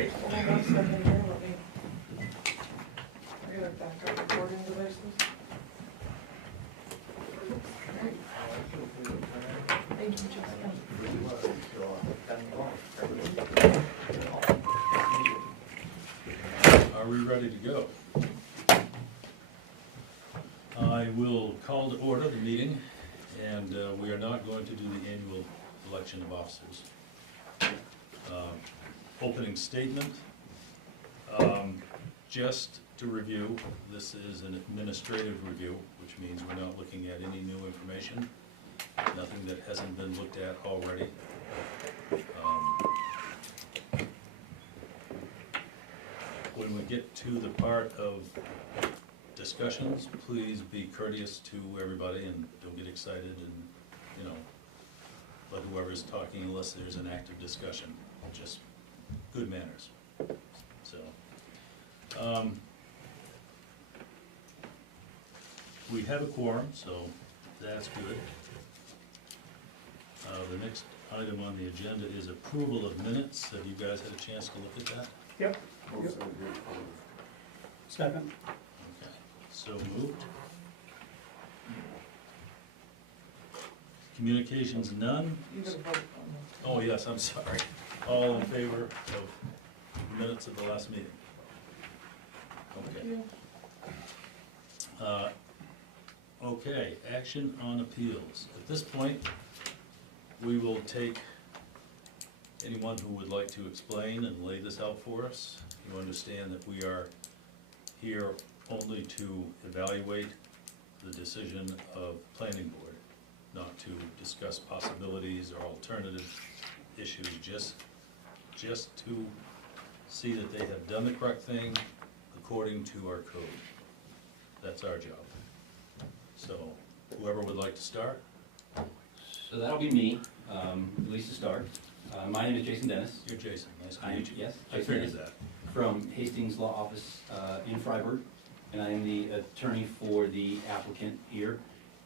Alrighty. Hold on a second here, let me. I gotta back up recording devices. Thank you, Jessica. Are we ready to go? I will call to order the meeting, and we are not going to do the annual election of officers. Opening statement. Just to review, this is an administrative review, which means we're not looking at any new information, nothing that hasn't been looked at already. When we get to the part of discussions, please be courteous to everybody and don't get excited and, you know, let whoever's talking unless there's an active discussion, just good manners. So, we have a quorum, so that's good. The next item on the agenda is approval of minutes. Have you guys had a chance to look at that? Yep. Second. Okay, so moved. Communications, none? You gotta vote on this. Oh, yes, I'm sorry. All in favor of minutes of the last meeting? Okay. Okay, action on appeals. At this point, we will take anyone who would like to explain and lay this out for us. You understand that we are here only to evaluate the decision of planning board, not to discuss possibilities or alternative issues, just to see that they have done the correct thing according to our code. That's our job. So, whoever would like to start? So that'll be me, at least to start. My name is Jason Dennis. You're Jason, nice to I am, meet you. yes, I Jason figured Dennis, that. from Hastings Law Office in Freiburg, and I am the attorney for the applicant here.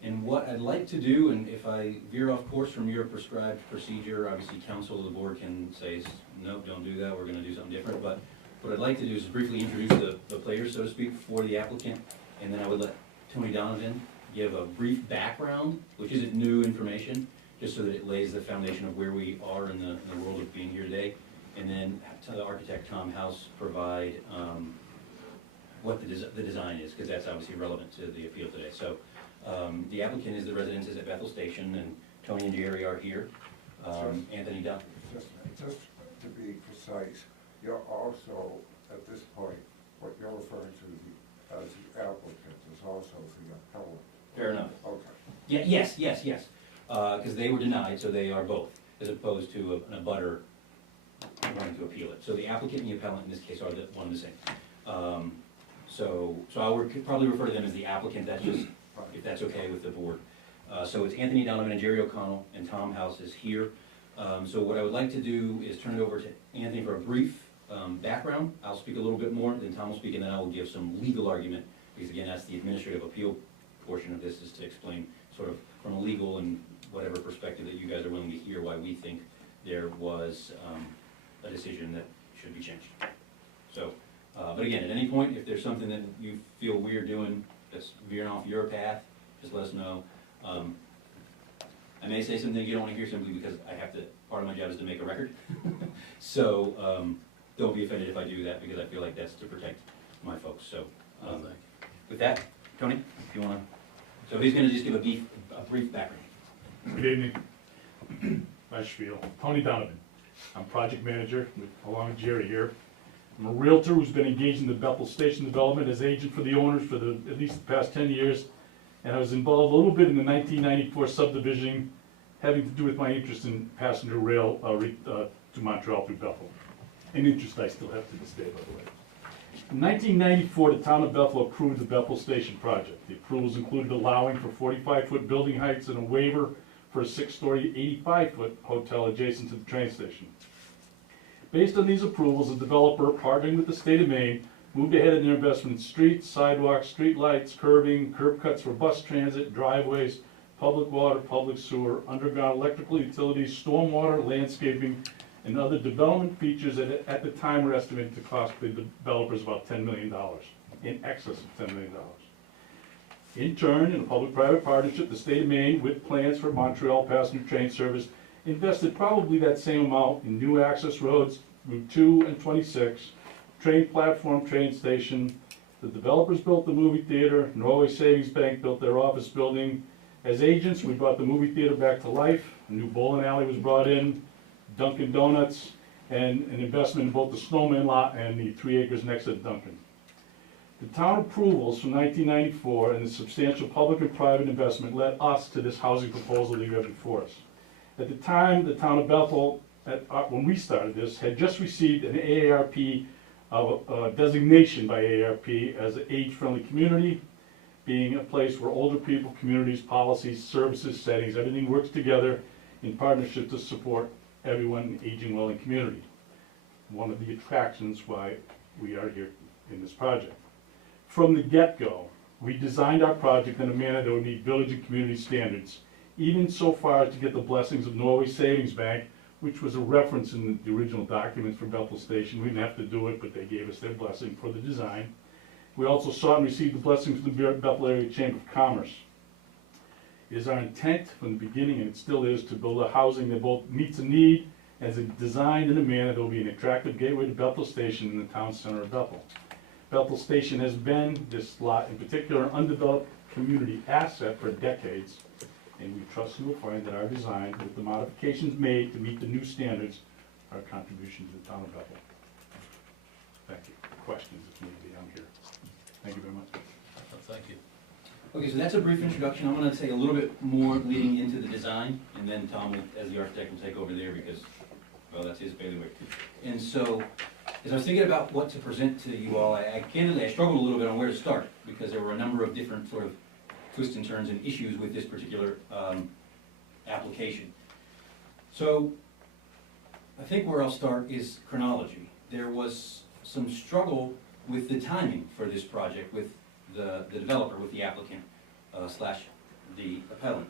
And what I'd like to do, and if I veer off course from your prescribed procedure, obviously counsel of the board can say, nope, don't do that, we're gonna do something different, but what I'd like to do is briefly introduce the players, so to speak, for the applicant, and then I would let Tony Donovan give a brief background, which isn't new information, just so that it lays the foundation of where we are in the world of being here today. And then to the architect, Tom House, provide what the design is, because that's obviously relevant to the appeal today. So the applicant is the residences at Bethel Station, and Tony and Jerry are here. Anthony Dunn. Just to be precise, you're also, at this point, what you're referring to as the applicant is also the appellant. Fair enough. Okay. Yeah, yes, because they were denied, so they are both, as opposed to a butter wanting to appeal it. So the applicant and the appellant in this case are one and the same. So I would probably refer to them as the applicant, that's just, if that's okay with the board. So it's Anthony Donovan and Jerry O'Connell, and Tom House is here. So what I would like to do is turn it over to Anthony for a brief background. I'll speak a little bit more, then Tom will speak, and then I will give some legal argument, because again, that's the administrative appeal portion of this, is to explain sort of from a legal and whatever perspective that you guys are willing to hear why we think there was a decision that should be changed. So, but again, at any point, if there's something that you feel we're doing that's veering off your path, just let us know. I may say something you don't want to hear simply because I have to, part of my job is to make a record. So don't be offended if I do that, because I feel like that's to protect my folks. So with that, Tony, if you want to. So he's going to just give a brief background. Good evening. My spiel. Tony Donovan. I'm project manager along with Jerry here. I'm a realtor who's been engaged in the Bethel Station development as agent for the owners for at least the past 10 years. And I was involved a little bit in the 1994 subdivision, having to do with my interest in passenger rail to Montreal through Bethel. An interest I still have to this day, by the way. In 1994, the town of Bethel approved the Bethel Station project. The approvals included allowing for 45-foot building heights and a waiver for a 6-story, 85-foot hotel adjacent to the train station. Based on these approvals, the developer, partnering with the state of Maine, moved ahead in their investment in streets, sidewalks, street lights, curbing, curb cuts for bus transit, driveways, public water, public sewer, underground electrical utilities, stormwater, landscaping, and other development features that at the time were estimated to cost the developers about $10 million, in excess of $10 million. In turn, in a public-private partnership, the state of Maine, with plans for Montreal passenger train service, invested probably that same amount in new access roads, Route 2 and 26, train platform, train station. The developers built the movie theater, Norway Savings Bank built their office building. As agents, we brought the movie theater back to life, a new bowling alley was brought in, Dunkin' Donuts, and an investment in both the Snowman lot and the 3 acres next to the Dunkin'. The town approvals from 1994 and the substantial public and private investment led us to this housing proposal that you have before us. At the time, the town of Bethel, when we started this, had just received an AARP designation by AARP as an age-friendly community, being a place where older people, communities, policies, services, settings, everything works together in partnership to support everyone aging well in community. One of the attractions why we are here in this project. From the get-go, we designed our project in a manner that would meet village and community standards, even so far as to get the blessings of Norway Savings Bank, which was a reference in the original documents for Bethel Station. We didn't have to do it, but they gave us their blessing for the design. We also sought and received the blessings from the Bethel Area Chamber of Commerce. It is our intent from the beginning, and it still is, to build a housing that both meets a need and is designed in a manner that will be an attractive gateway to Bethel Station in the town center of Bethel. Bethel Station has been, this lot in particular, an undeveloped community asset for decades, and we trust you will find that our design, with the modifications made to meet the new standards, are a contribution to the town of Bethel. Thank you. Questions if need be, I'm here. Thank you very much. Thank you. Okay, so that's a brief introduction. I'm gonna say a little bit more leading into the design, and then Tom, will, as the architect, will take over there because, well, that's his bailiwick. And so, as I was thinking about what to present to you all, I candidly, I struggled a little bit on where to start, because there were a number of different sort of twists and turns and issues with this particular application. So, I think where I'll start is chronology. There was some struggle with the timing for this project with the developer, with the applicant, slash the appellant.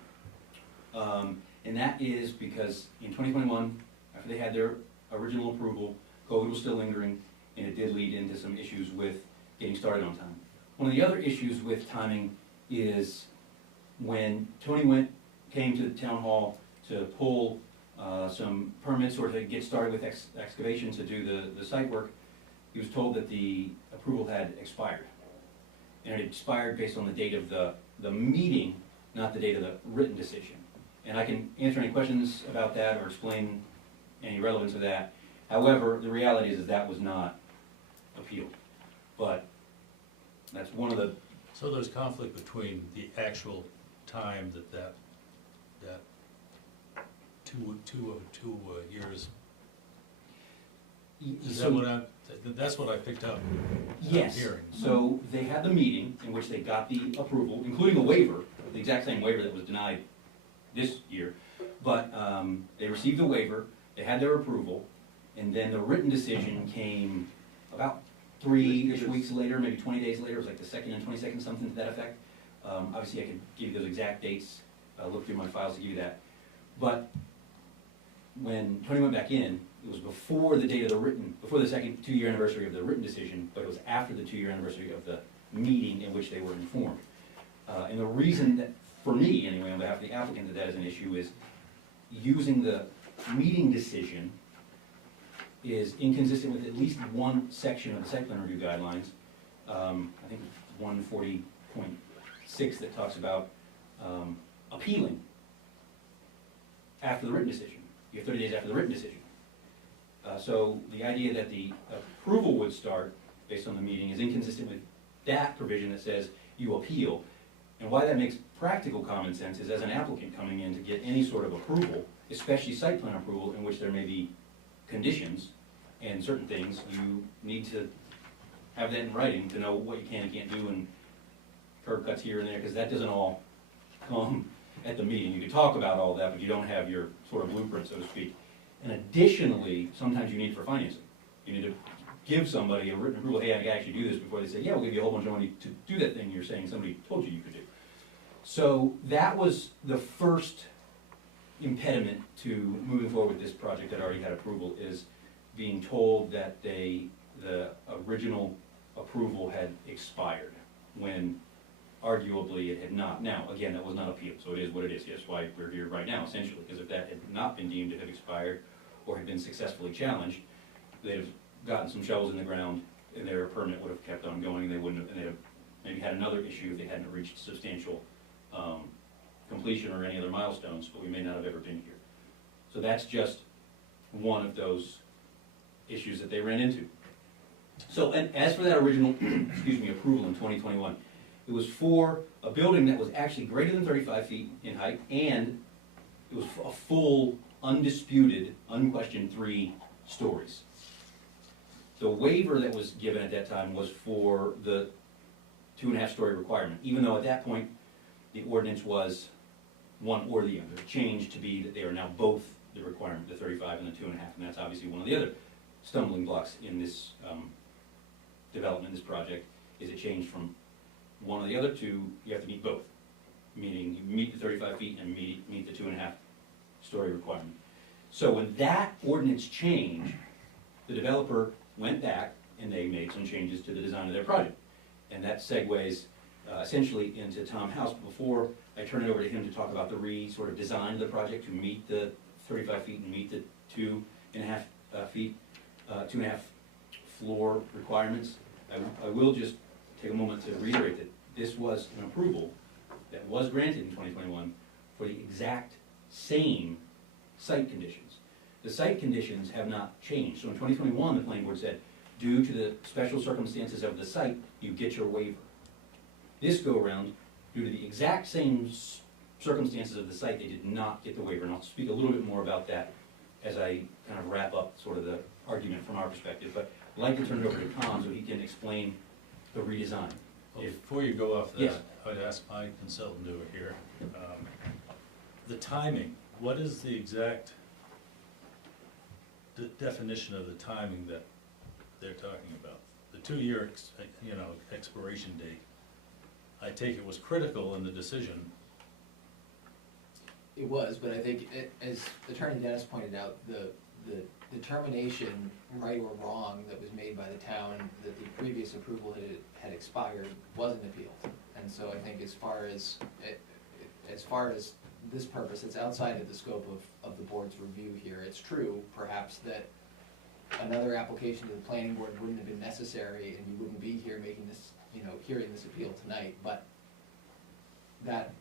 And that is because in 2021, after they had their original approval, COVID was still lingering, and it did lead into some issues with getting started on time. One of the other issues with timing is when Tony came to the town hall to pull some permits or to get started with excavation to do the site work, he was told that the approval had expired. And it expired based on the date of the meeting, not the date of the written decision. And I can answer any questions about that or explain any relevance of that. However, the reality is that was not appealed. But that's one of the... So there's conflict between the actual time that two years, is that what that's what I picked up? Yes, Hearing. so they had the meeting in which they got the approval, including a waiver, the exact same waiver that was denied this year. But they received the waiver, they had their approval, and then the written decision came about 3-ish weeks later, maybe 20 days later. It was like the 2nd and 22nd, something to that effect. Obviously, I could give you those exact dates, look through my files to give you that. But when Tony went back in, it was before the date of the written, before the second 2-year anniversary of the written decision, but it was after the 2-year anniversary of the meeting in which they were informed. And the reason that, for me anyway, on behalf of the applicant, that is an issue is using the meeting decision is inconsistent with at least one section of the site plan review guidelines. I think it's 140.6 that talks about appealing after the written decision. You have 30 days after the written decision. So the idea that the approval would start based on the meeting is inconsistent with that provision that says you appeal. And why that makes practical common sense is as an applicant coming in to get any sort of approval, especially site plan approval in which there may be conditions and certain things, you need to have that in writing to know what you can and can't do and curb cuts here and there, because that doesn't all come at the meeting. You can talk about all that, but you don't have your sort of blueprint, so to speak. And additionally, sometimes you need it for financing. You need to give somebody a written approval, hey, I can actually do this, before they say, yeah, we'll give you a whole bunch of money to do that thing you're saying somebody told you you could do. So that was the first impediment to moving forward with this project that already had approval is being told that the original approval had expired, when arguably it had not. Now, again, that was not appealed, so it is what it is. That's why we're here right now, essentially, because if that had not been deemed to have expired or had been successfully challenged, they'd have gotten some shovels in the ground and their permit would have kept on going. They wouldn't have, and they'd have maybe had another issue if they hadn't reached substantial completion or any other milestones, but we may not have ever been here. So that's just one of those issues that they ran into. So, and as for that original, excuse me, approval in 2021, it was for a building that was actually greater than 35 feet in height, and it was a full, undisputed, unquestioned 3 stories. The waiver that was given at that time was for the 2.5-story requirement, even though at that point, the ordinance was one or the other. It changed to be that they are now both the requirement, the 35 and the 2.5, and that's obviously one of the other stumbling blocks in this development, this project, is it changed from one or the other to you have to meet both, meaning you meet the 35 feet and meet the 2.5-story requirement. So when that ordinance changed, the developer went back and they made some changes to the design of their project. And that segues essentially into Tom House. Before I turn it over to him to talk about the sort of design of the project to meet the 35 feet and meet the 2.5 feet, 2.5 floor requirements, I will just take a moment to reiterate that this was an approval that was granted in 2021 for the exact same site conditions. The site conditions have not changed. So in 2021, the planning board said, due to the special circumstances of the site, you get your waiver. This go around, due to the exact same circumstances of the site, they did not get the waiver. And I'll speak a little bit more about that as I kind of wrap up sort of the argument from our perspective. But I'd like to turn it over to Tom so he can explain the redesign. Well, before you go off that, Yes. I'd ask my consultant over here, the timing, what is the exact definition of the timing that they're talking about? The 2-year, expiration date, I take it was critical in the decision. It was, but I think, as Attorney Dennis pointed out, the determination, right or wrong, that was made by the town that the previous approval had expired wasn't appealed. And so I think as far as this purpose, it's outside of the scope of the board's review here. It's true, perhaps, that another application to the planning board wouldn't have been necessary and you wouldn't be here making this, hearing this appeal tonight, but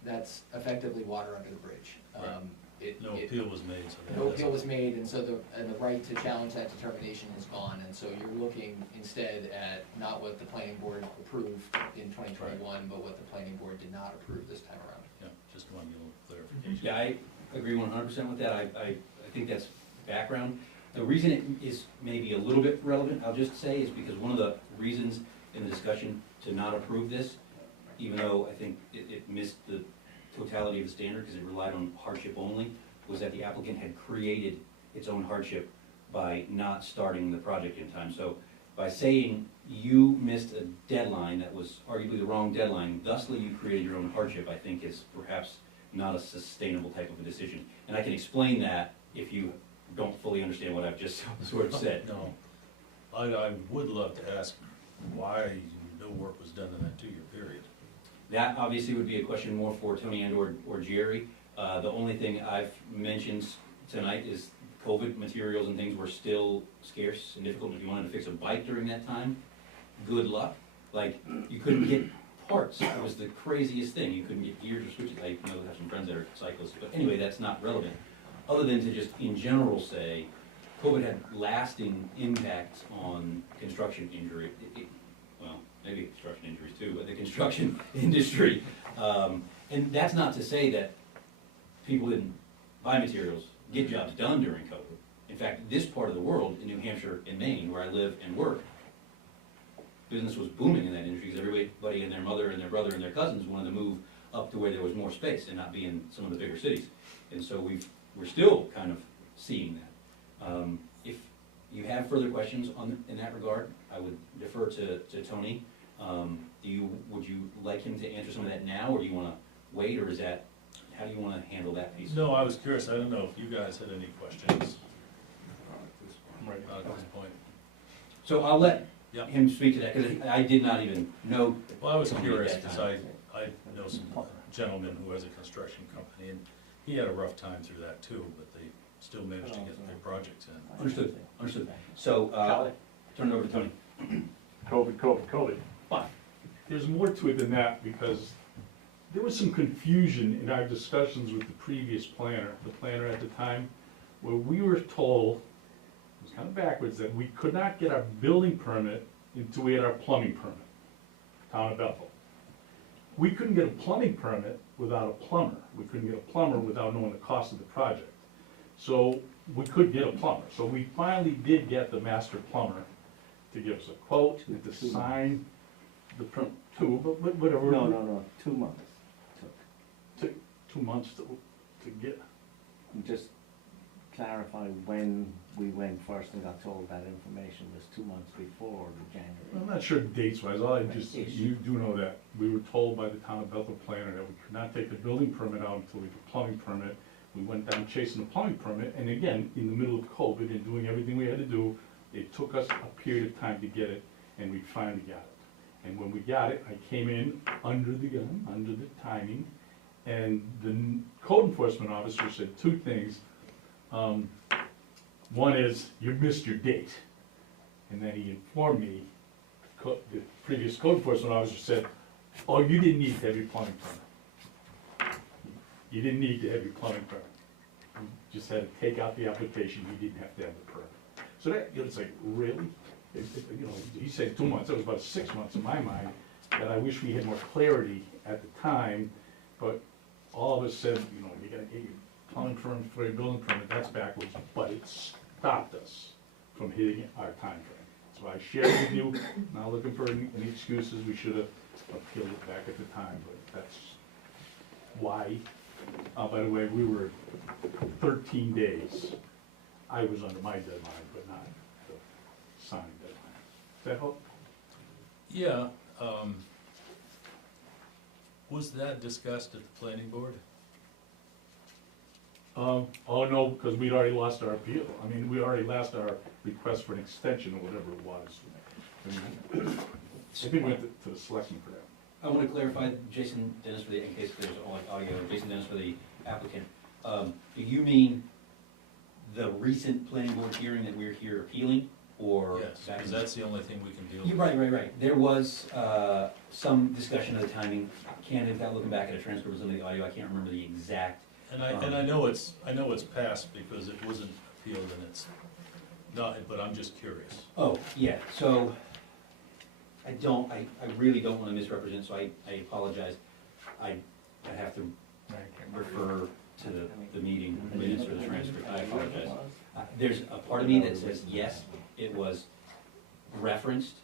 that's effectively water under the bridge. Right. No appeal was made, so No appeal was made, and so the right to challenge that determination is gone, and so you're looking instead at not what the planning board approved in 2021, but what the planning board did not approve this time around. Yeah, just want a little clarification. Yeah, I agree 100% with that. I think that's background. The reason it is maybe a little bit relevant, I'll just say, is because one of the reasons in the discussion to not approve this, even though I think it missed the totality of the standard because it relied on hardship only, was that the applicant had created its own hardship by not starting the project in time. So by saying you missed a deadline that was arguably the wrong deadline, thusly you created your own hardship, I think is perhaps not a sustainable type of a decision. And I can explain that if you don't fully understand what I've just sort of said. No, I would love to ask why no work was done in that 2-year period. That obviously would be a question more for Tony and or Jerry. The only thing I've mentioned tonight is COVID materials and things were still scarce and difficult. If you wanted to fix a bike during that time, good luck. Like, you couldn't get parts. It was the craziest thing. You couldn't get gears or switches. I have some friends that are cyclists. But anyway, that's not relevant. Other than to just in general say, COVID had lasting impacts on construction injury. Well, maybe construction injuries too, but the construction industry. And that's not to say that people didn't buy materials, get jobs done during COVID. In fact, this part of the world, in New Hampshire and Maine, where I live and work, business was booming in that industry because everybody and their mother and their brother and their cousins wanted to move up to where there was more space and not be in some of the bigger cities. And so we're still kind of seeing that. If you have further questions in that regard, I would defer to Tony. Would you like him to answer some of that now, or do you want to wait, or is that how do you wanna handle that piece? No, I was curious, I don't know if you guys had any questions Right. at this point. So I'll let Yeah. him speak to that, because I did not even know. Well, I was Tony at curious, that because time. I know some gentleman who has a construction company, and he had a rough time through that too, but they still managed to get their projects in. Understood, understood. So, turn it over to Tony. COVID. But there's more to it than that, because there was some confusion in our discussions with the previous planner, the planner at the time, where we were told, it was kind of backwards, that we could not get our building permit until we had our plumbing permit, town of Bethel. We couldn't get a plumbing permit without a plumber. We couldn't get a plumber without knowing the cost of the project. So we could get a plumber. So we finally did get the master plumber to give us a quote, and to sign the but whatever. No, 2 months took. Took 2 months to get. Just clarify when we went first and got told that information was 2 months before the I'm January. not sure dates wise, you do know that, we were told by the town of Bethel planner that we could not take the building permit out until we get the plumbing permit. We went down chasing the plumbing permit, and again, in the middle of COVID and doing everything we had to do, it took us a period of time to get it, and we finally got it. And when we got it, I came in under the gun, under the timing, and the code enforcement officer said 2 things. One is, you missed your date. And then he informed me, the previous code enforcement officer said, oh, you didn't need to have your plumbing permit. You didn't need to have your plumbing permit. You just had to take out the application, you didn't have to have the permit. So that, it's like, really? He said 2 months, that was about 6 months in my mind, that I wish we had more clarity at the time, but all of us said, you gotta get your plumbing permit for your building permit, that's backwards, but it stopped us from hitting our time frame. So I shared it with you, not looking for any excuses, we should have appealed it back at the time, but that's why. By the way, we were 13 days. I was under my deadline, but not the signed deadline. Does that help? Yeah, was that discussed at the planning board? Oh, no, because we'd already lost our appeal. I mean, we already lost our request for an extension or whatever it was. I think we went to the selectmen for that. I want to clarify, Jason Dennis, in case there's audio, Jason Dennis for the applicant. Do you mean the recent planning board hearing that we're here appealing, or? Yes, back because in- that's the only thing we can deal You're with. right. There was some discussion of the timing. Candid, without looking back at a transcript of some of the audio, I can't remember the exact. And I know it's passed because it wasn't appealed and it's not, but I'm just curious. Oh, yeah, so I really don't want to misrepresent, so I apologize. I have to refer to the meeting minutes or the transcript, I apologize. There's a part of me that says, yes, it was referenced,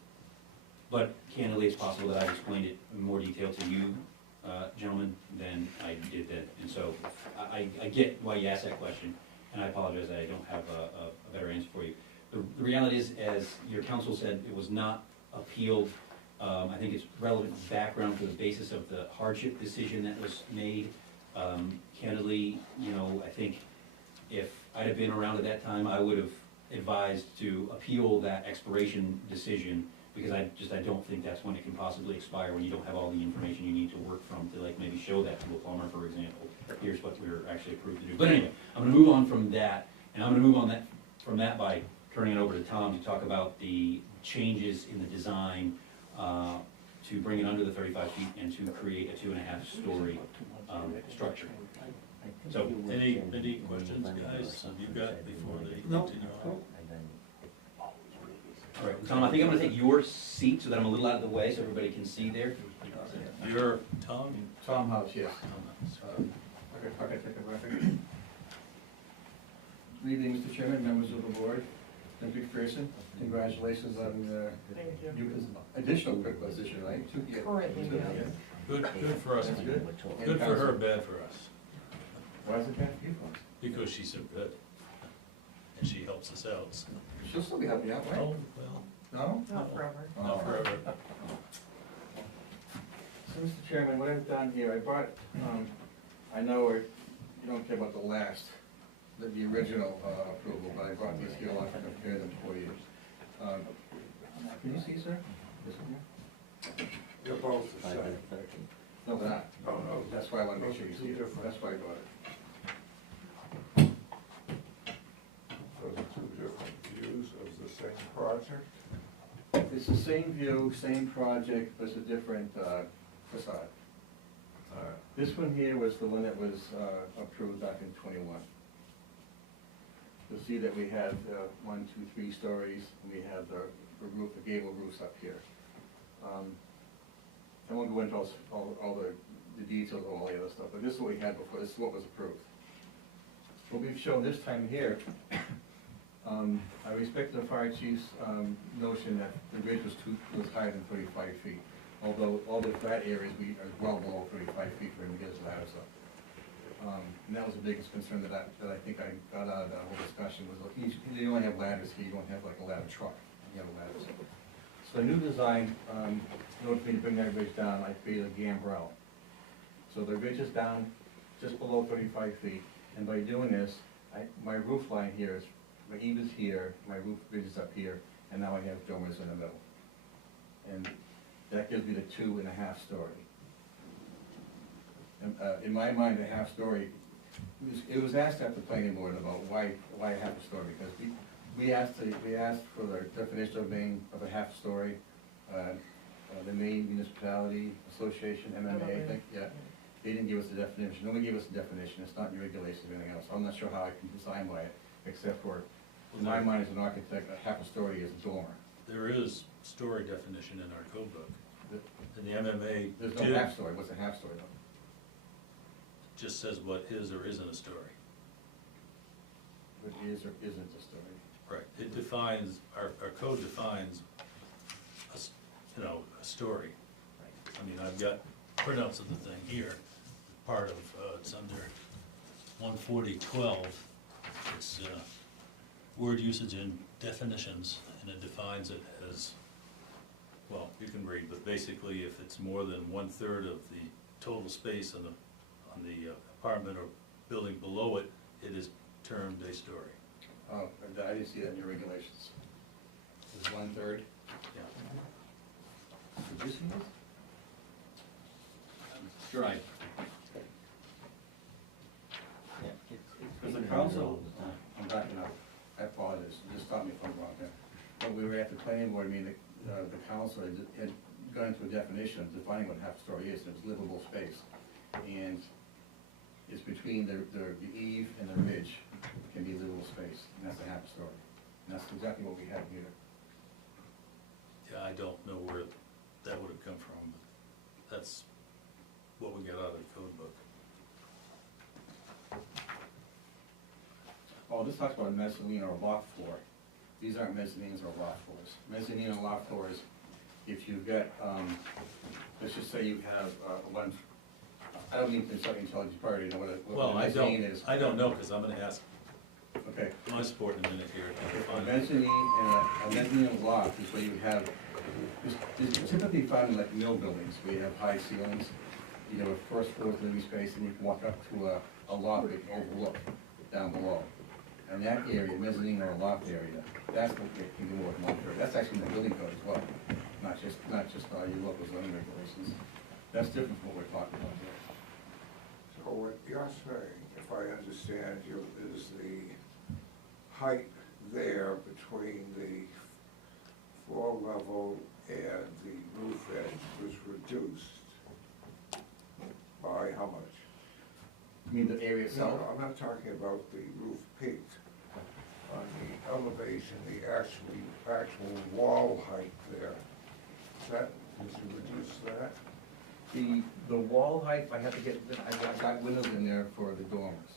but candidly, it's possible that I've explained it in more detail to you, gentlemen, than I did then. And so I get why you asked that question, and I apologize that I don't have a better answer for you. The reality is, as your counsel said, it was not appealed. I think it's relevant background for the basis of the hardship decision that was made. Candidly, I think if I'd have been around at that time, I would have advised to appeal that expiration decision, because I don't think that's when it can possibly expire, when you don't have all the information you need to work from to maybe show that to a plumber, for example. Here's what we're actually approved to do. But anyway, I'm gonna move on from that, and I'm gonna move on from that by turning it over to Tom to talk about the changes in the design to bring it under the 35 feet and to create a 2.5-story structure. So, Any questions, guys, you've got before they continue on? all right, Tom, I think I'm gonna take your seat so that I'm a little out of the way so everybody can see there. You're Tom? Tom House, yes. Tom, Okay, take a record. Good evening, Mr. Chairman, members of the board, and McPherson. Congratulations on Thank you. your additional quick position, right? Currently, yes. Good for us. That's good. Good for her, bad for us, Why is it bad for you folks? because she's so good. And she helps us out, so. She'll still be helping you out, right? Oh, well, No? Not forever. not forever. So, Mr. Chairman, what I've done here, I brought I know you don't care about the last, the original approval, but I brought this here along to compare them for you. Can you see, sir? This one here? They're both the By same. the 13th. No, they're not. No, no. That's why I want to make sure you Those are see two it. different. That's why I brought it. Those are two different views of the same project? It's the same view, same project, but it's a different facade. This one here was the one that was approved back in '21. You'll see that we have 1, 2, 3 stories, and we have the roof, the gable roofs up here. I won't go into all the details of all the other stuff, but this is what we had before, this is what was approved. What we've shown this time here, I respect the fire chief's notion that the ridge was higher than 35 feet. Although all the flat areas, we are well below 35 feet for him to get his ladders up. And that was the biggest concern that I think I got out of that whole discussion was, look, you only have ladders here, you don't have like a ladder truck, you have ladders. So the new design, in order for me to bring that ridge down, I created a gambrel. So the ridge is down just below 35 feet, and by doing this, my roof line here is, my eave is here, my roof ridge is up here, and now I have dormers in the middle. And that gives me the 2.5 story. And, in my mind, a half story, it was asked at the planning board about why a half a story, because we asked for the definition of a half story, the Maine Municipality Association, MMA, I think, yeah. They didn't give us the definition, nobody gave us the definition, it's not in your regulations or anything else, I'm not sure how I can design by it, except for, in my mind as an architect, a half a story is a dormer. There is story definition in our code book, The- and the MMA There's no half story, what's a half story though? just says what is or isn't a story. What is or isn't a story? Right, it defines, our code defines a story. I mean, I've got printouts of the thing here, part of, it's under 140.12. It's word usage and definitions, and it defines it as, well, you can read, but basically if it's more than 1/3 of the total space on the apartment or building below it, it is termed a story. Oh, I didn't see that in your regulations. It's 1/3? Yeah. Did you see this? Sure, Yeah, it's Because the been council, all the time. I'm backing up, I apologize, just stop me if I'm wrong there. But we were at the planning board meeting, the council had gone into a definition of defining what half story is, and it's livable space. And it's between the eave and the ridge can be livable space, and that's a half story. And that's exactly what we have here. Yeah, I don't know where that would have come from, but that's what we got out of the code book. Oh, this talks about mezzanine or loft floor. These aren't mezzanines or loft floors. Mezzanine and loft floors, if you've got, let's just say you have one, I don't mean to insult your intelligence, you probably know what a mezzanine is. I don't know, because I'm gonna ask Okay. my sport in a minute here. A mezzanine and a mezzanine loft is where you have, is typically found in like mill buildings, where you have high ceilings. You have a first floor living space, and you can walk up to a loft that you can overlook down below. And that area, mezzanine or a loft area, that's what you can do more than 1/3. That's actually in the building code as well, not just your local zoning regulations. That's different from what we're talking about here. So what you're saying, if I understand you, is the height there between the floor level and the roof edge was reduced by how much? You mean the area itself? No, I'm not talking about the roof peak. On the elevation, the actual wall height there, did you reduce that? The wall height, I have to get, I got windows in there for the dormers.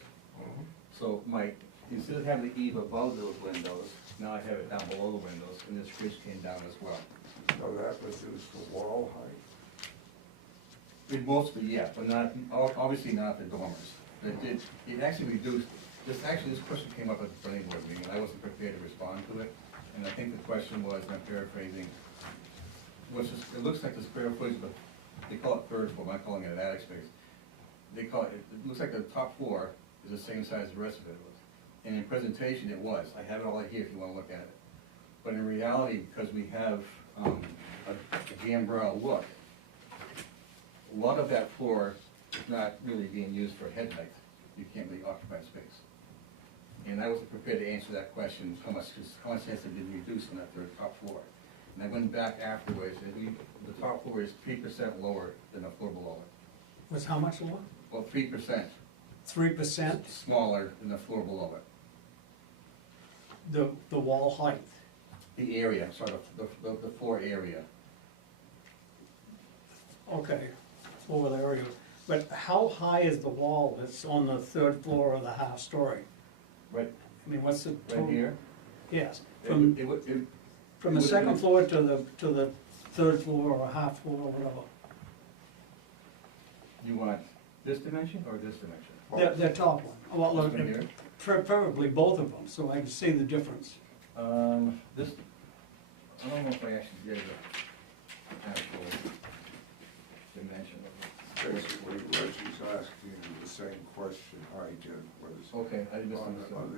So instead of having the eave above those windows, now I have it down below the windows, and this ridge came down as well. So that reduced the wall height? It mostly, yeah, but not, obviously not the dormers. It actually reduced, this question came up at the planning board meeting, and I wasn't prepared to respond to it. And I think the question was, and I'm paraphrasing, it looks like the square footage, but they call it third floor, I'm not calling it an attic space. they call it, it looks like the top floor is the same size as the rest of it was. And in presentation, it was. I have it all here if you wanna look at it. But in reality, because we have a gambrel look, a lot of that floor is not really being used for head height. You can't really occupy space. And I wasn't prepared to answer that question, how much has to be reduced on that third top floor? And I went back afterwards, and the top floor is 3% lower than the floor below it. Was how much lower? Well, 3% 3%, smaller than the floor below it. the wall height. The area, sorry, the floor area. Okay, over the area. But how high is the wall that's on the third floor of the half story? Right, I mean, what's the total? right here. Yes, It from, would- it would- it- from the it would- second floor to the third floor or half floor or whatever. You want this dimension or this dimension? The top one. Well, This one here? preferably both of them, so I can see the difference. This, I don't know if I actually gave the actual dimension of it. Basically, Reggie's asking you the same question I did, was Okay, I on misunderstood.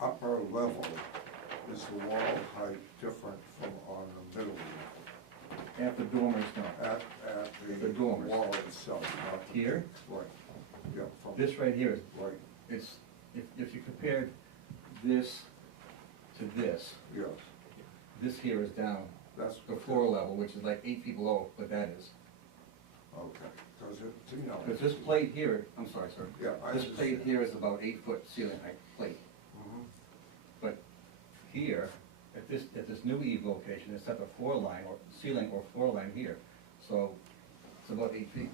the upper level, is the wall height different from on the middle level? At the dormers, no. At The the dormers. wall itself, not the. Here? Right, yeah, from. This right here is, Right, it's, if you compared this to this here is down that's. the floor level, which is like 8 feet below what that is. Okay, does it, you know. Because this plate here, I'm sorry, sir. Yeah, I This plate understand. here is about 8-foot ceiling height plate. Mhm. But here, at this new eve location, it's at the floor line or ceiling or floor line here. So it's about 8 feet.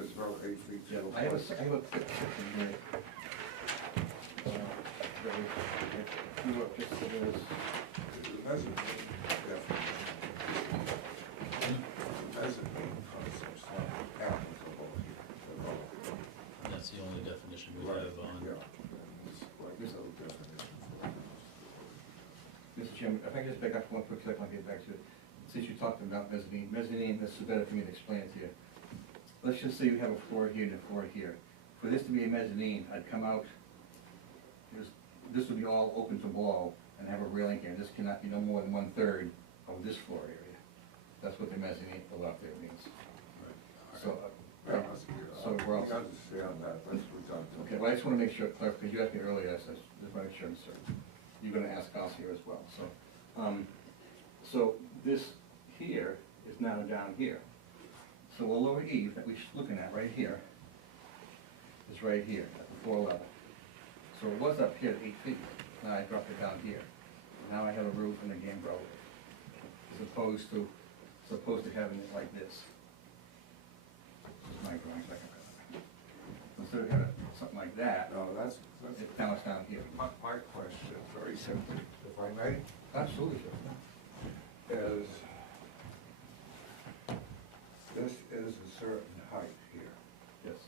It's about 8 feet. Yeah, tall. I have a quick picture here. If you look, just so there's, The mezzanine, definitely. The mezzanine concept's not applicable here. That's the only definition we Right, have on. yeah. It's like This- no definition for it. Mr. Chairman, if I could just back up one quick second, I'll get back to it. Since you talked about mezzanine, this is better for me to explain it to you. Let's just say you have a floor here and a floor here. For this to be a mezzanine, I'd come out, this would be all open to below and have a railing here. This cannot be no more than 1/3 of this floor area. That's what the mezzanine below there means. So, Yeah, so we're all. we understand that, that's redundant. Okay, well, I just want to make sure, Clark, because you asked me earlier, I said, just want to make sure, sir. You're going to ask us here as well, so. So this here is now down here. So the lower eave that we're looking at right here is right here at the floor level. So it was up here at 8 feet, now I dropped it down here. Now I have a roof and a gambrel, as opposed to having it like this. My drawing second. Instead of having something like that, No, that's, now it's down here. my question, very simply, if I may, Absolutely, sir. is, this is a certain height here. Yes.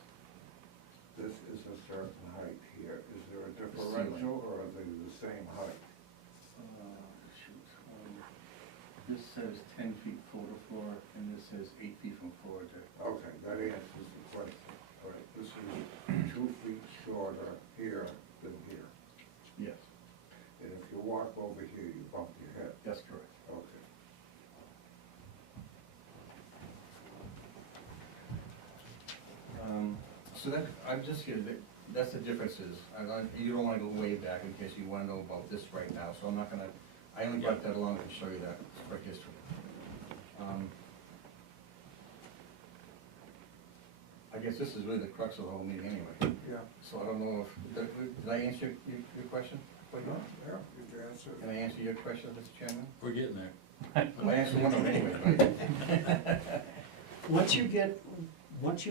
This is a certain height here. Is there a The ceiling. differential, or are they the same height? Shoot, this says 10 feet floor to floor, and this says 8 feet from floor to. Okay, that answers the question. All right, this is 2 feet shorter here than here. Yes, And if you walk over here, you bump your head. that's correct. Okay. So that, I'm just here, that's the differences. You don't wanna go way back in case you wanna know about this right now, so I'm not gonna, I only brought that along to show you that for history. I guess this is really the crux of the whole meeting anyway. Yeah. So I don't know if, did I answer your question? Yeah, you've answered. Can I answer your question, Mr. Chairman? We're getting there. I answered one of them anyway, right? Once you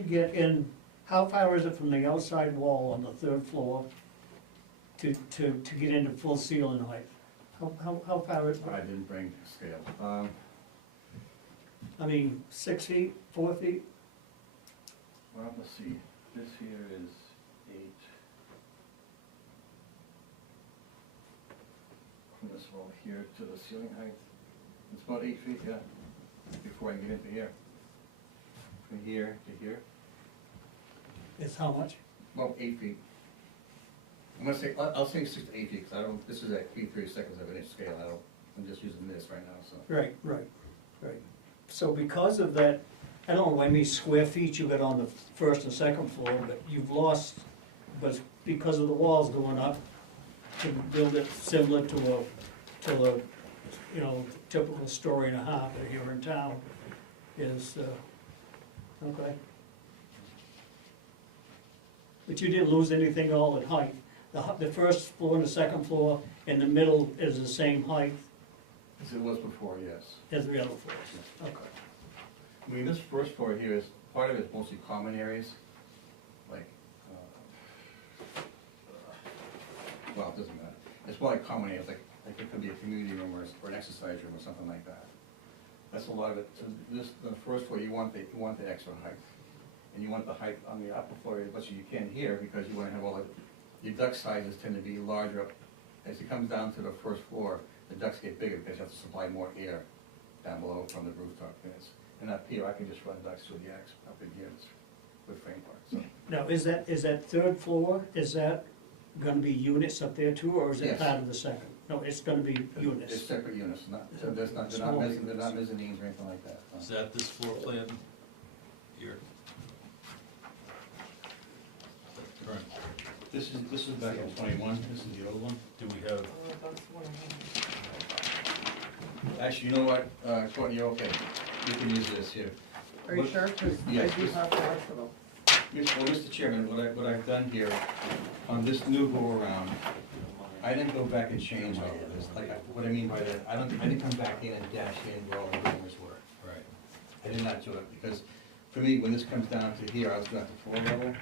get in, how far is it from the outside wall on the third floor to get into full ceiling height? How far is it? I didn't bring scale. I mean, 6 feet, 4 feet? Well, let's see, this here is 8. From this wall here to the ceiling height, it's about 8 feet, yeah, before I get into here. From here to here. It's how much? About 8 feet. I'm gonna say, I'll say 6 to 8 feet, because I don't, this is at feet 30 seconds of an inch scale, I'm just using this right now, so. Right. So because of that, I don't know how many square feet you got on the first and second floor, but you've lost, but because of the walls going up, to build it similar to a, you know, typical story and a half here in town is, okay. But you didn't lose anything at all in height. The first floor and the second floor in the middle is the same height As it was before, yes. as the other floors, okay. I mean, this first floor here is, part of it is mostly common areas, like, well, it doesn't matter. It's more like common areas, like it could be a community room or an exercise room or something like that. That's a lot of it. So the first floor, you want the extra height. And you want the height on the upper floor as much as you can here, because you wanna have all the, your duct sizes tend to be larger. As it comes down to the first floor, the ducts get bigger because you have to supply more air down below from the rooftop units. And up here, I can just run ducts through the X up in here with framework, so. Now, is that third floor, is that gonna be units up there too, or is it Yes. part of the second? No, it's gonna be It's units. separate units, so they're not Small mezzanines or units. anything like that. Is that this floor plan here? Current, This is back in 21, this is the old one. do we have, That's one I have. Actually, you know what, Courtney, you're okay. You can use this here. Are you What- sure? Because I Yes, do yes. have the rest of them. Well, Mr. Chairman, what I've done here, on this new go-around, I didn't go back and change all of this. Like, what I mean by that, I didn't come back in and dash in where all the numbers were. right, I did not do it, because for me, when this comes down to here, I was going at the floor level,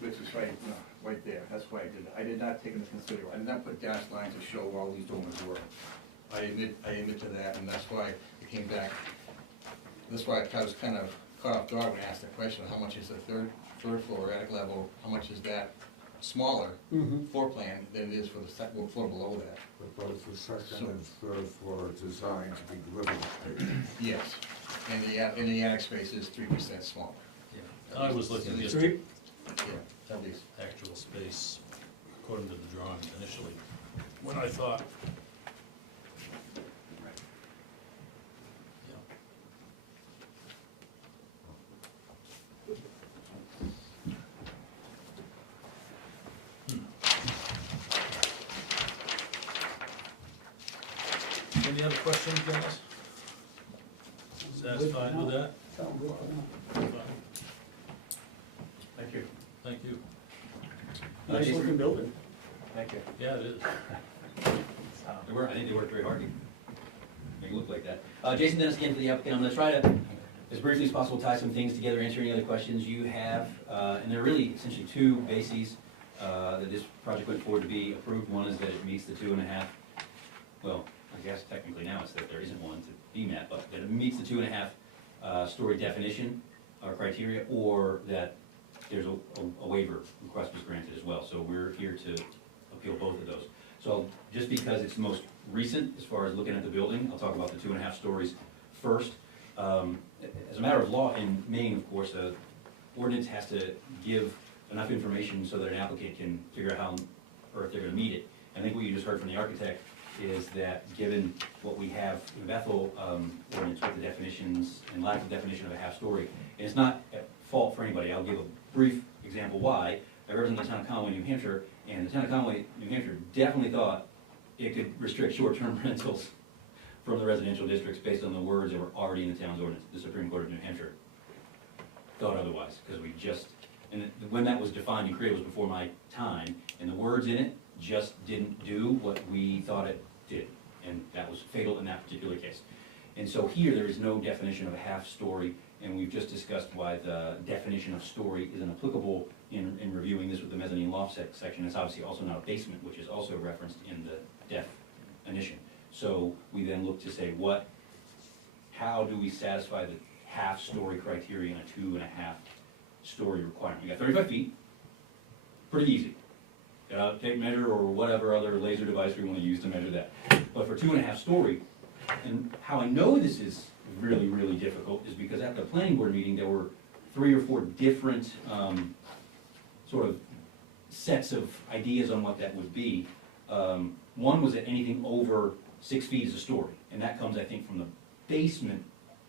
which is right there, that's why I did it. I did not take into consideration, I did not put dash lines to show where all these dormers were. I admit to that, and that's why it came back. That's why I was kind of caught off guard when I asked the question, how much is the third floor attic level, how much is that smaller Mhm. floor plan than it is for the second floor below that? But both the second and third floor are designed to be living space. Yes, and the attic space is 3% smaller. yeah. I was looking just Three, Yeah, at least. actual space according to the drawing initially, when I thought. Yeah. Any other questions, Dennis? Satisfied with that? sound good for now. Fine. Thank you. Thank you. Nice looking building. Thank you. Yeah, it is. I think they worked very hard to make it look like that. Jason Dennis again for the applicant. I'm gonna try to, as briefly as possible, tie some things together, answer any other questions you have. And there are really essentially two bases that this project went forward to be approved. One is that it meets the 2.5, well, I guess technically now it's that there isn't one to be met, but that it meets the 2.5 story definition or criteria, or that there's a waiver request was granted as well. So we're here to appeal both of those. So just because it's most recent, as far as looking at the building, I'll talk about the 2.5 stories first. As a matter of law in Maine, of course, ordinance has to give enough information so that an applicant can figure out how, or if they're gonna meet it. I think what you just heard from the architect is that given what we have in the Bethel ordinance with the definitions and lack of definition of a half story, and it's not at fault for anybody. I'll give a brief example why. I represent the town of Conway, New Hampshire, and the town of Conway, New Hampshire definitely thought it could restrict short-term rentals from the residential districts based on the words that were already in the town's ordinance. The Supreme Court of New Hampshire thought otherwise, because we just, and when that was defined and created was before my time, and the words in it just didn't do what we thought it did, and that was fatal in that particular case. And so here, there is no definition of a half story, and we've just discussed why the definition of story isn't applicable in reviewing this with the mezzanine loft section. It's obviously also not a basement, which is also referenced in the definition. So we then look to say how do we satisfy the half-story criteria in a 2.5 story requirement? You got 35 feet, pretty easy. Tape measure or whatever other laser device we want to use to measure that. But for 2.5 story, and how I know this is really, really difficult is because at the planning board meeting, there were 3 or 4 different sort of sets of ideas on what that would be. One was that anything over 6 feet is a story, and that comes, I think, from the basement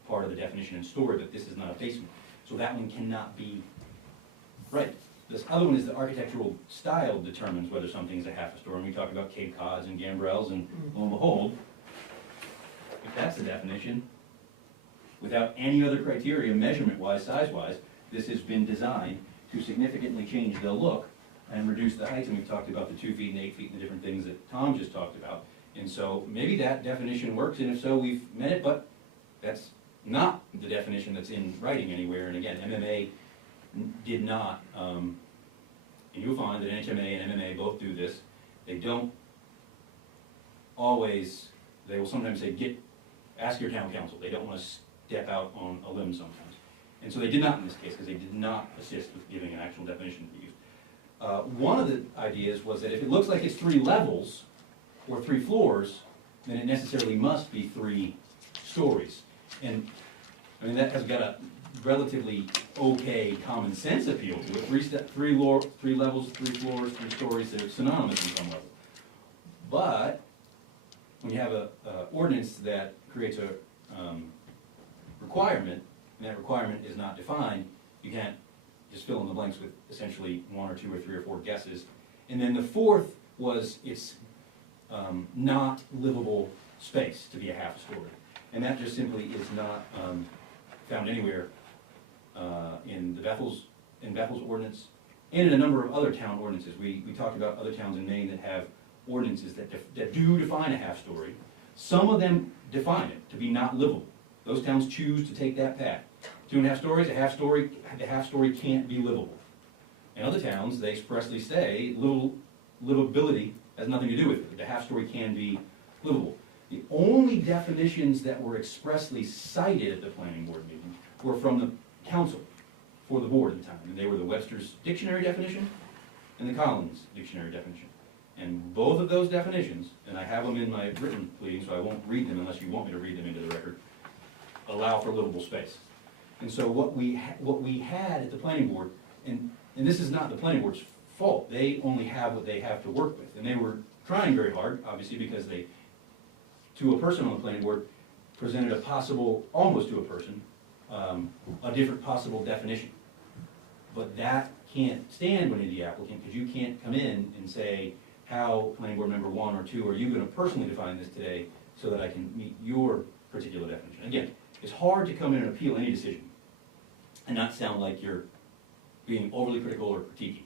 part of the definition in story, but this is not a basement. So that one cannot be right. This other one is the architectural style determines whether something is a half a story. And we talked about Cape Cods and gambrels, and lo and behold, if that's the definition, without any other criteria, measurement-wise, size-wise, this has been designed to significantly change the look and reduce the heights, and we've talked about the 2 feet and 8 feet and the different things that Tom just talked about. And so maybe that definition works, and if so, we've met it, but that's not the definition that's in writing anywhere. And again, MMA did not, and you'll find that NHMA and MMA both do this. They don't always, they will sometimes say, ask your town council. They don't want to step out on a limb sometimes. And so they did not in this case, because they did not assist with giving an actual definition to use. One of the ideas was that if it looks like it's 3 levels or 3 floors, then it necessarily must be 3 stories. And I mean, that has got a relatively okay common sense appeal to it. 3 levels, 3 floors, 3 stories, they're synonymous in some level. But when you have a ordinance that creates a requirement, and that requirement is not defined, you can't just fill in the blanks with essentially 1 or 2 or 3 or 4 guesses. And then the fourth was it's not livable space to be a half a story. And that just simply is not found anywhere in Bethel's ordinance and in a number of other town ordinances. We talked about other towns in Maine that have ordinances that do define a half story. Some of them define it to be not livable. Those towns choose to take that path. 2.5 stories, the half story can't be livable. In other towns, they expressly say livability has nothing to do with it. The half story can be livable. The only definitions that were expressly cited at the planning board meeting were from the council for the board at the time. And they were the Webster's dictionary definition and the Collins dictionary definition. And both of those definitions, and I have them in my written pleading, so I won't read them unless you want me to read them into the record, allow for livable space. And so what we had at the planning board, and this is not the planning board's fault, they only have what they have to work with. And they were trying very hard, obviously, because they, to a person on the planning board, presented a possible, almost to a person, a different possible definition. But that can't stand when you're the applicant, because you can't come in and say, how, planning board member 1 or 2, are you gonna personally define this today so that I can meet your particular definition? Again, it's hard to come in and appeal any decision and not sound like you're being overly critical or critiquing.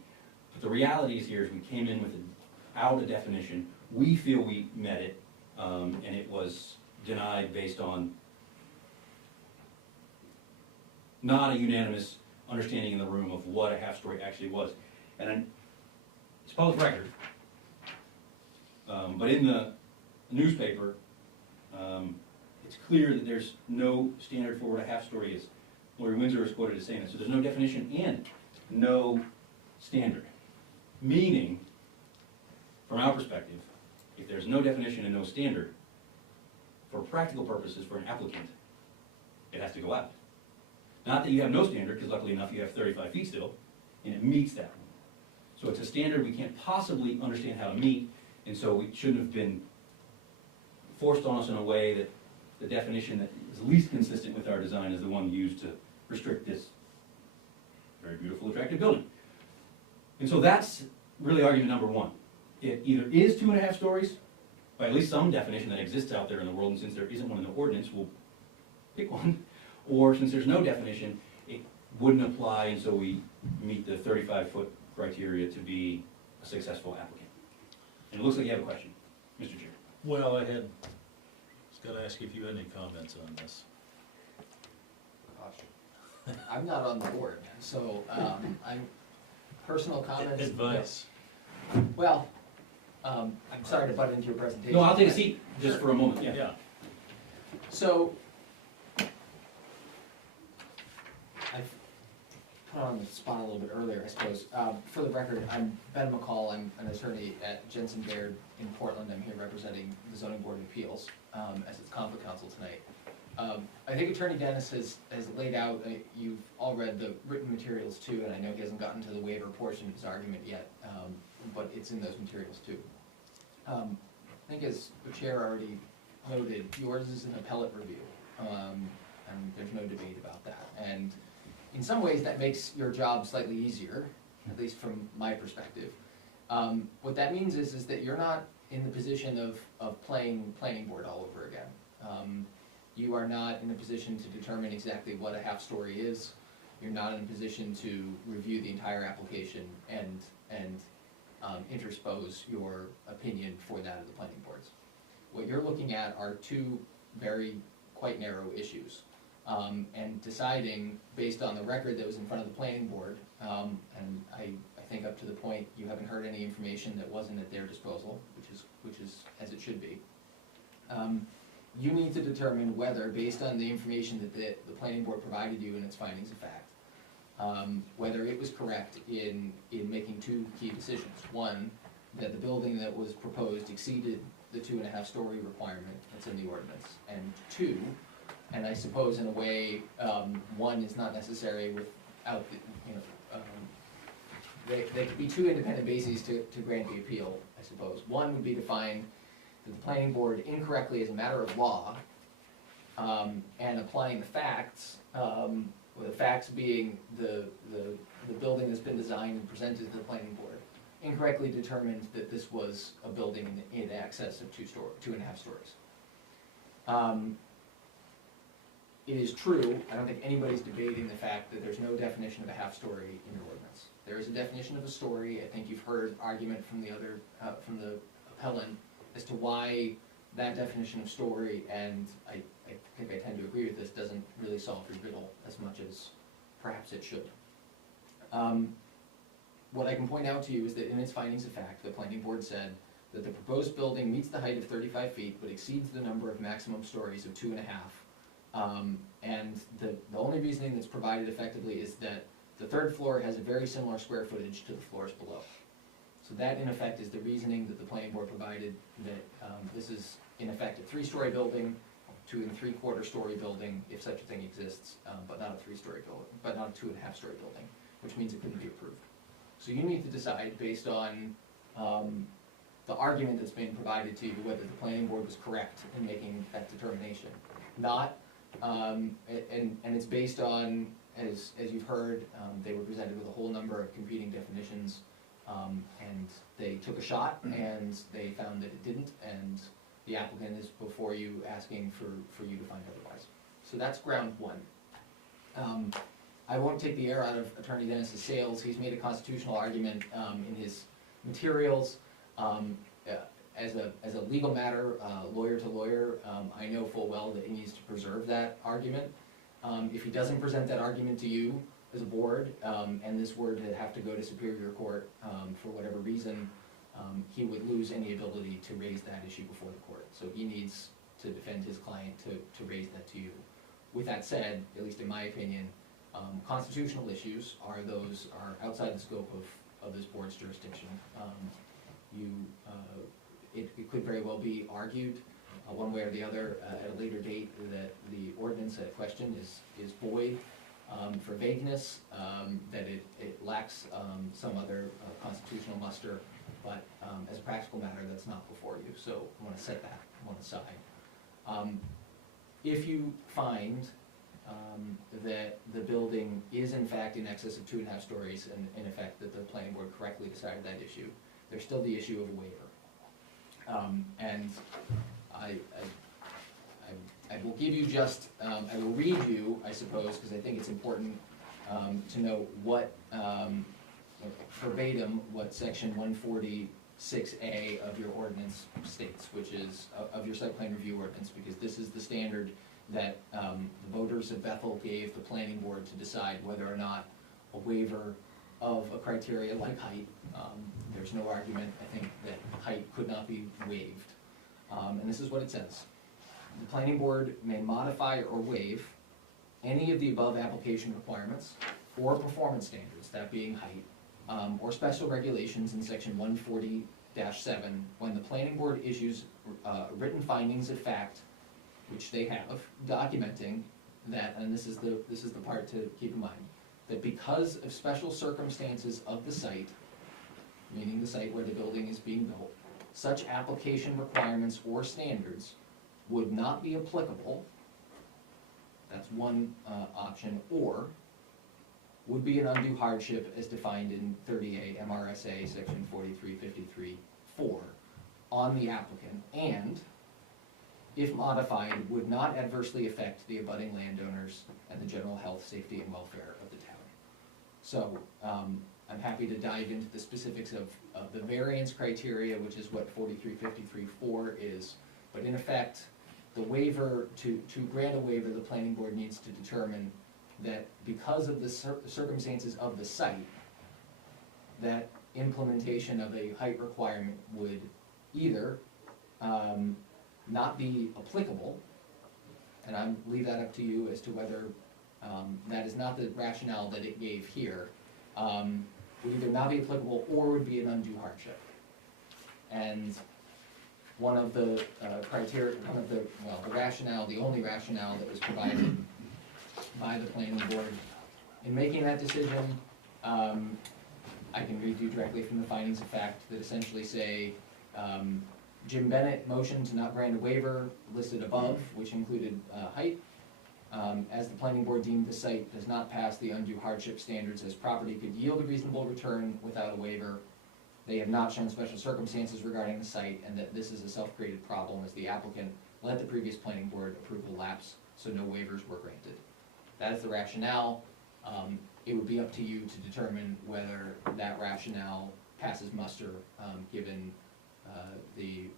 But the reality is here is we came in without a definition. We feel we met it, and it was denied based on not a unanimous understanding in the room of what a half story actually was. And it's public record, but in the newspaper, it's clear that there's no standard for what a half story is. Lori Windsor is quoted as saying that. So there's no definition and no standard. Meaning, from our perspective, if there's no definition and no standard, for practical purposes for an applicant, it has to go out. Not that you have no standard, because luckily enough you have 35 feet still, and it meets that one. So it's a standard we can't possibly understand how to meet, and so it shouldn't have been forced on us in a way that the definition that is least consistent with our design is the one used to restrict this very beautiful, attractive building. And so that's really argument number 1. It either is 2.5 stories, by at least some definition that exists out there in the world, and since there isn't one in the ordinance, we'll pick one. Or since there's no definition, it wouldn't apply, and so we meet the 35-foot criteria to be a successful applicant. And it looks like you have a question, Mr. Chair. Well, I was gonna ask you if you had any comments on this. I'm not on the board, so, I'm, personal comments. Advice. Well, I'm sorry to butt into your presentation. No, I'll take a seat just for a moment, yeah. Yeah. So, put on the spot a little bit earlier, I suppose. For the record, I'm Ben McCall, I'm an attorney at Jensen Baird in Portland. I'm here representing the Zoning Board of Appeals, as its conflict counsel tonight. I think Attorney Dennis has laid out, you've all read the written materials too, and I know he hasn't gotten to the waiver portion of his argument yet, but it's in those materials too. I think as the chair already noted, yours is an appellate review, and there's no debate about that. And in some ways, that makes your job slightly easier, at least from my perspective. What that means is that you're not in the position of playing planning board all over again. You are not in a position to determine exactly what a half-story is. You're not in a position to review the entire application and interpose your opinion for that of the planning boards. What you're looking at are two quite narrow issues, and deciding based on the record that was in front of the planning board, and I think up to the point you haven't heard any information that wasn't at their disposal, which is as it should be. You need to determine whether, based on the information that the planning board provided you in its findings of fact, whether it was correct in making two key decisions. One, that the building that was proposed exceeded the 2.5-story requirement that's in the ordinance. And two, and I suppose in a way, one is not necessary without they could be two independent bases to grant the appeal, I suppose. One would be to find that the planning board incorrectly as a matter of law, and applying the facts, with the facts being the building that's been designed and presented to the planning board, incorrectly determined that this was a building in excess of 2.5 stories. It is true, I don't think anybody's debating the fact that there's no definition of a half-story in your ordinance. There is a definition of a story. I think you've heard argument from the other, from the appellant as to why that definition of story, and I think I tend to agree with this, doesn't really solve your riddle as much as perhaps it should. What I can point out to you is that in its findings of fact, the planning board said that the proposed building meets the height of 35 feet, but exceeds the number of maximum stories of 2.5. And the only reasoning that's provided effectively is that the third floor has a very similar square footage to the floors below. So that in effect is the reasoning that the planning board provided, that this is in effect a 3-story building, 2 3/4 story building, if such a thing exists, but not a 3-story building, but not a 2.5-story building, which means it couldn't be approved. So you need to decide based on the argument that's been provided to you whether the planning board was correct in making that determination. Not, and it's based on, as you've heard, they were presented with a whole number of competing definitions, and they took a shot and they found that it didn't, and the applicant is before you asking for you to find otherwise. So that's ground one. I won't take the air out of Attorney Dennis's sails. He's made a constitutional argument in his materials. As a legal matter, lawyer to lawyer, I know full well that he needs to preserve that argument. If he doesn't present that argument to you as a board, and this were to have to go to Superior Court for whatever reason, he would lose any ability to raise that issue before the court. So he needs to defend his client to raise that to you. With that said, at least in my opinion, constitutional issues are outside the scope of this board's jurisdiction. It could very well be argued one way or the other at a later date that the ordinance at question is void for vagueness, that it lacks some other constitutional muster, but as a practical matter, that's not before you. So I want to set that one aside. If you find that the building is in fact in excess of 2.5 stories, and in effect that the planning board correctly decided that issue, there's still the issue of a waiver. And I will give you just, I will read you, I suppose, because I think it's important to know what, verbatim, what section 146A of your ordinance states, which is, of your site plan review ordinance, because this is the standard that the voters of Bethel gave the planning board to decide whether or not a waiver of a criteria like height, there's no argument, I think, that height could not be waived. And this is what it says. The planning board may modify or waive any of the above application requirements or performance standards, that being height, or special regulations in section 140-7, when the planning board issues written findings of fact, which they have, documenting that, and this is the part to keep in mind, that because of special circumstances of the site, meaning the site where the building is being built, such application requirements or standards would not be applicable, that's one option, or would be an undue hardship as defined in 38 MRSA section 4353-4 on the applicant, and if modified, would not adversely affect the abutting landowners and the general health, safety, and welfare of the town. So, I'm happy to dive into the specifics of the variance criteria, which is what 4353-4 is, but in effect, the waiver, to grant a waiver, the planning board needs to determine that because of the circumstances of the site, that implementation of a height requirement would either not be applicable, and I leave that up to you as to whether that is not the rationale that it gave here, would either not be applicable or would be an undue hardship. And one of the criteria, the rationale, the only rationale that was provided by the planning board in making that decision, I can read you directly from the findings of fact that essentially say, Jim Bennett motioned to not grant a waiver listed above, which included height. As the planning board deemed the site does not pass the undue hardship standards as property could yield a reasonable return without a waiver, they have not shown special circumstances regarding the site, and that this is a self-created problem as the applicant let the previous planning board approval lapse, so no waivers were granted. That is the rationale. It would be up to you to determine whether that rationale passes muster, given the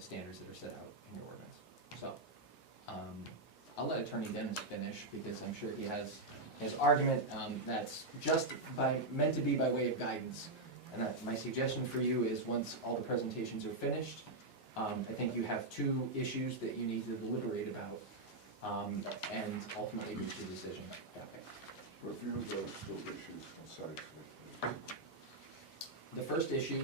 standards that are set out in your ordinance. So, I'll let Attorney Dennis finish, because I'm sure he has his argument that's just meant to be by way of guidance. And my suggestion for you is, once all the presentations are finished, I think you have two issues that you need to deliberate about, and ultimately reach a decision. Okay. Review those two issues concisely, please. The first issue,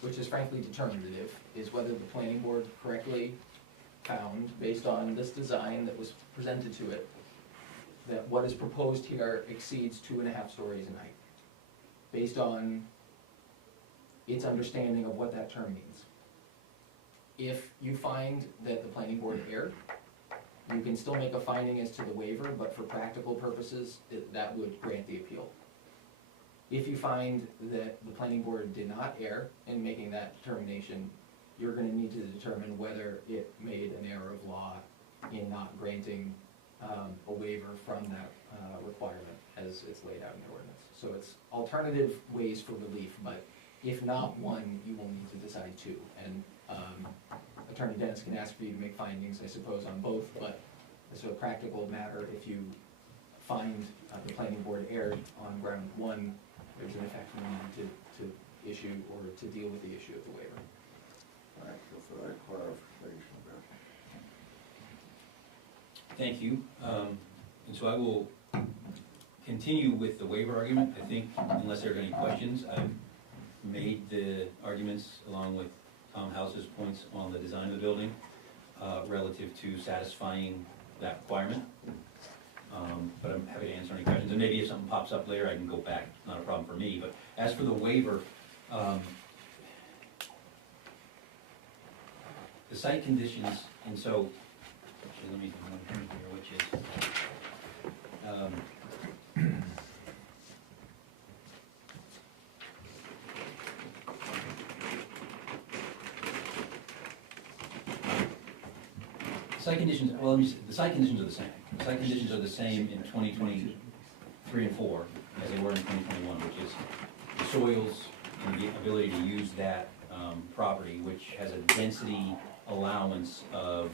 which is frankly determinative, is whether the planning board correctly found, based on this design that was presented to it, that what is proposed here exceeds 2.5 stories in height, based on its understanding of what that term means. If you find that the planning board erred, you can still make a finding as to the waiver, but for practical purposes, that would grant the appeal. If you find that the planning board did not err in making that determination, you're gonna need to determine whether it made an error of law in not granting a waiver from that requirement as it's laid out in the ordinance. So it's alternative ways for relief, but if not one, you will need to decide two. And Attorney Dennis can ask for you to make findings, I suppose, on both, but as a practical matter, if you find the planning board erred on ground one, there's an effect you need to issue or to deal with the issue of the waiver. Thank you for that clarification, Ben. Thank you. And so I will continue with the waiver argument. I think, unless there are any questions, I've made the arguments along with Tom House's points on the design of the building relative to satisfying that requirement. But I'm happy to answer any questions, and maybe if something pops up later, I can go back, not a problem for me. But as for the waiver, the site conditions, and so, actually, let me here, which is, site conditions, well, let me see, the site conditions are the same. The site conditions are the same in 2023 and 4 as they were in 2021, which is the soils and the ability to use that property, which has a density allowance of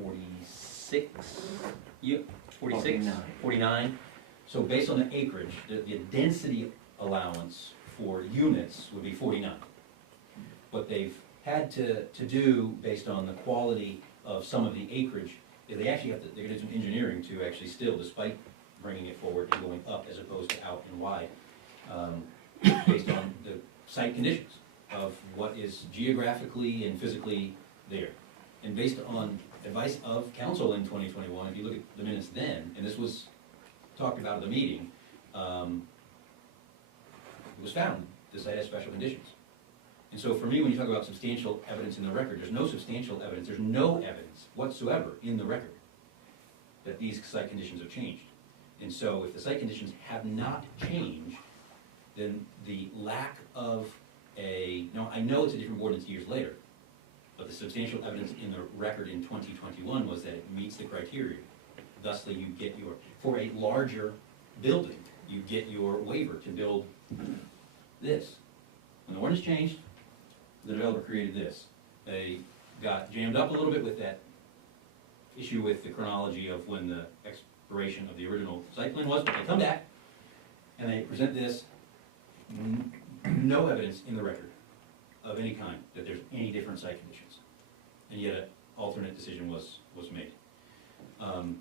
46, yep, 46, 49. So based on the acreage, the density allowance for units would be 49. What they've had to do, based on the quality of some of the acreage, is they actually have to, they're gonna do some engineering to actually still, despite bringing it forward and going up as opposed to out and wide, based on the site conditions of what is geographically and physically there. And based on advice of council in 2021, if you look at the minutes then, and this was talked about at the meeting, it was found the site has special conditions. And so for me, when you talk about substantial evidence in the record, there's no substantial evidence, there's no evidence whatsoever in the record that these site conditions have changed. And so if the site conditions have not changed, then the lack of now I know it's a different ordinance years later, but the substantial evidence in the record in 2021 was that it meets the criteria. Thusly, you get for a larger building, you get your waiver to build this. When the ordinance changed, the developer created this. They got jammed up a little bit with that issue with the chronology of when the expiration of the original site plan was, but they come back and they present this, no evidence in the record of any kind that there's any different site conditions. And yet an alternate decision was made. And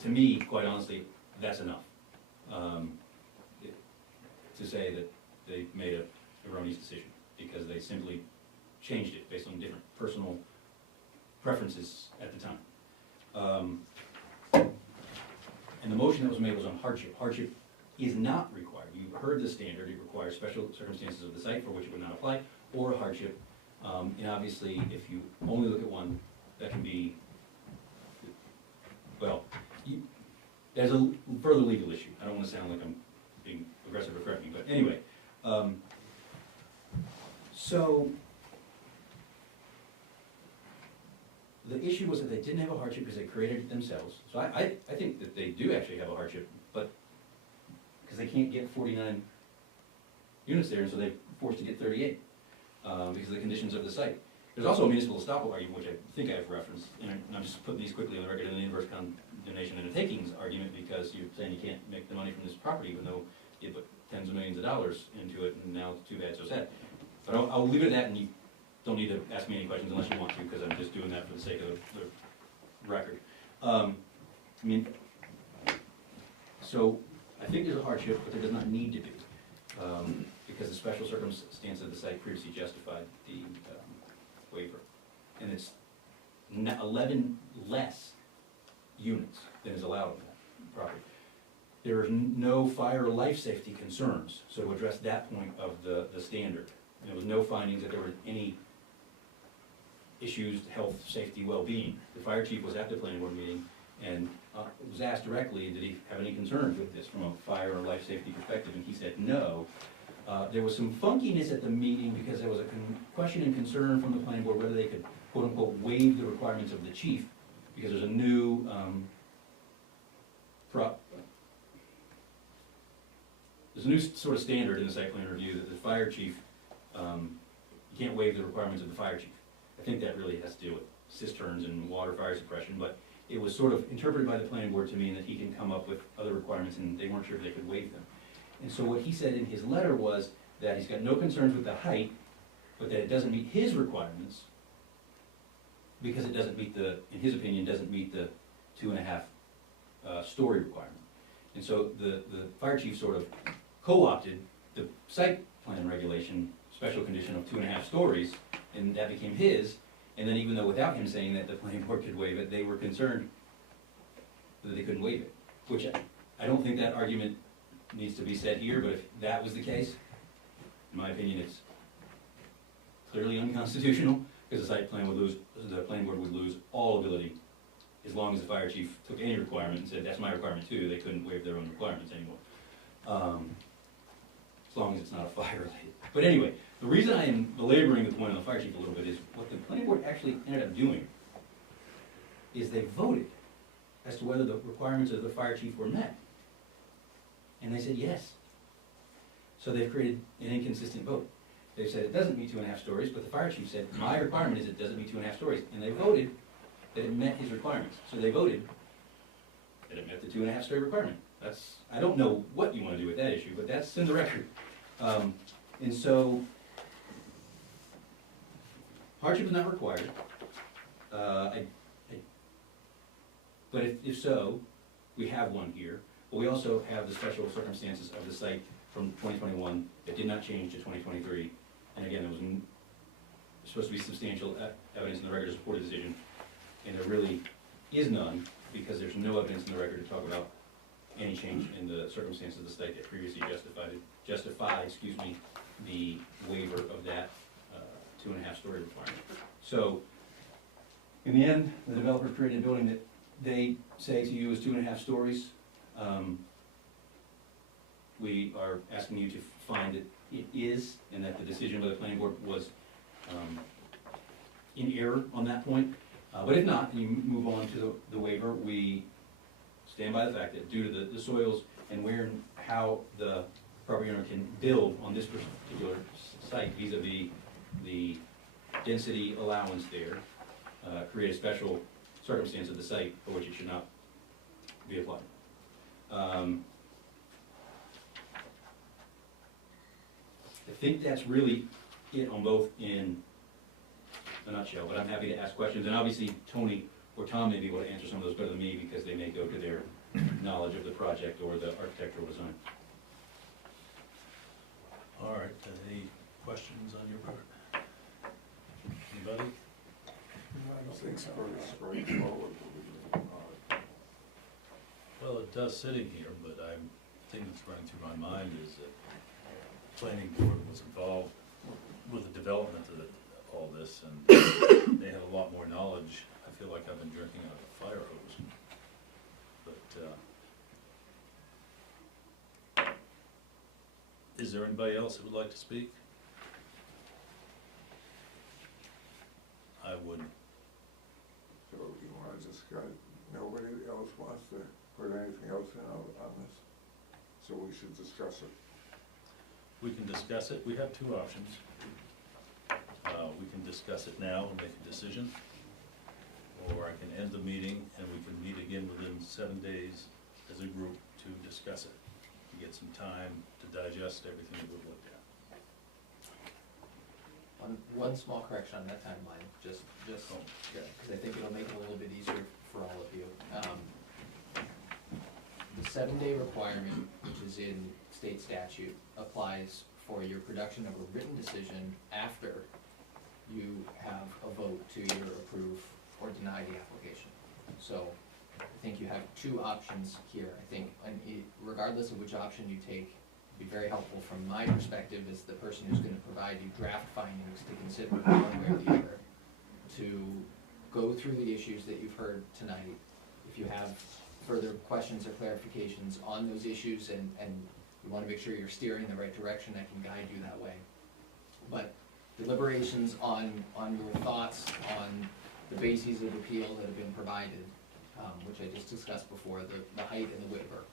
to me, quite honestly, that's enough to say that they made an erroneous decision, because they simply changed it based on different personal preferences at the time. And the motion that was made was on hardship. Hardship is not required. You heard the standard. It requires special circumstances of the site for which it would not apply, or a hardship. And obviously, if you only look at one, that can be, well, there's a further legal issue. I don't want to sound like I'm being aggressive or threatening, but anyway. So the issue was that they didn't have a hardship because they created it themselves. So I think that they do actually have a hardship, but because they can't get 49 units there, and so they're forced to get 38 because of the conditions of the site. There's also a municipal estoppel argument, which I think I have referenced, and I'm just putting these quickly on the record, in an inverse condemnation and a takings argument, because you're saying you can't make the money from this property, even though you put tens of millions of dollars into it, and now it's too bad, so sad. But I'll leave it at that, and you don't need to ask me any questions unless you want to, because I'm just doing that for the sake of the record. I mean, so I think there's a hardship, but there does not need to be, because the special circumstance of the site previously justified the waiver. And it's 11 less units than is allowed on that property. There are no fire or life safety concerns, so to address that point of the standard. And there was no findings that there were any issues to health, safety, well-being. The fire chief was at the planning board meeting and was asked directly, did he have any concerns with this from a fire or life safety perspective, and he said no. There was some funkiness at the meeting because there was a question and concern from the planning board whether they could quote-unquote waive the requirements of the chief, because there's a new sort of standard in the site plan review that the fire chief, you can't waive the requirements of the fire chief. I think that really has to do with cisterns and water fire suppression, but it was sort of interpreted by the planning board to mean that he can come up with other requirements, and they weren't sure if they could waive them. And so what he said in his letter was that he's got no concerns with the height, but that it doesn't meet his requirements because it doesn't meet in his opinion, doesn't meet the 2.5 story requirement. And so the fire chief sort of co-opted the site plan regulation special condition of 2.5 stories, and that became his. And then even though without him saying that the planning board could waive it, they were concerned that they couldn't waive it, which I don't think that argument needs to be said here, but if that was the case, in my opinion, it's clearly unconstitutional, because the site plan would lose, the planning board would lose all ability as long as the fire chief took any requirement and said, that's my requirement too, they couldn't waive their own requirements anymore. As long as it's not a fire related. But anyway, the reason I am belaboring the point on the fire chief a little bit is what the planning board actually ended up doing is they voted as to whether the requirements of the fire chief were met. And they said yes. So they've created an inconsistent vote. They've said it doesn't meet 2.5 stories, but the fire chief said, my requirement is it doesn't meet 2.5 stories. And they voted that it met his requirements. So they voted that it met the 2.5 story requirement. I don't know what you want to do with that issue, but that's in the record. And so, hardship is not required. But if so, we have one here, but we also have the special circumstances of the site from 2021 that did not change to 2023. And again, there was supposed to be substantial evidence in the record to support a decision, and there really is none, because there's no evidence in the record to talk about any change in the circumstances of the site that previously justified the waiver of that 2.5-story requirement. So, in the end, the developer created a building that they say to you is 2.5 stories. We are asking you to find that it is, and that the decision by the planning board was in error on that point. But if not, and you move on to the waiver, we stand by the fact that due to the soils and where and how the property owner can build on this particular site vis-a-vis the density allowance there, create a special circumstance of the site for which it should not be applied. I think that's really it on both in a nutshell, but I'm happy to ask questions, and obviously Tony or Tom may be able to answer some of those better than me, because they may go to their knowledge of the project or the architectural design. All right, any questions on your part? Anybody? I think it's pretty straightforward. Well, it does sitting here, but the thing that's running through my mind is that planning board was involved with the development of all this, and they had a lot more knowledge. I feel like I've been drinking out of a fire hose. But, is there anybody else that would like to speak? I would. So you wanna discuss, nobody else wants to put anything else in on this? So we should discuss it. We can discuss it. We have two options. We can discuss it now and make a decision, or I can end the meeting and we can meet again within 7 days as a group to discuss it, to get some time to digest everything that we've looked at. One small correction on that timeline, just, because I think it'll make it a little bit easier for all of you. The 7-day requirement, which is in state statute, applies for your production of a written decision after you have a vote to either approve or deny the application. So I think you have two options here. I think regardless of which option you take, it'd be very helpful from my perspective as the person who's gonna provide you draft findings to consider one way or the other, to go through the issues that you've heard tonight. If you have further questions or clarifications on those issues and you wanna make sure you're steering in the right direction, I can guide you that way. But deliberations on your thoughts on the bases of appeal that have been provided, which I just discussed before, the height and the waiver.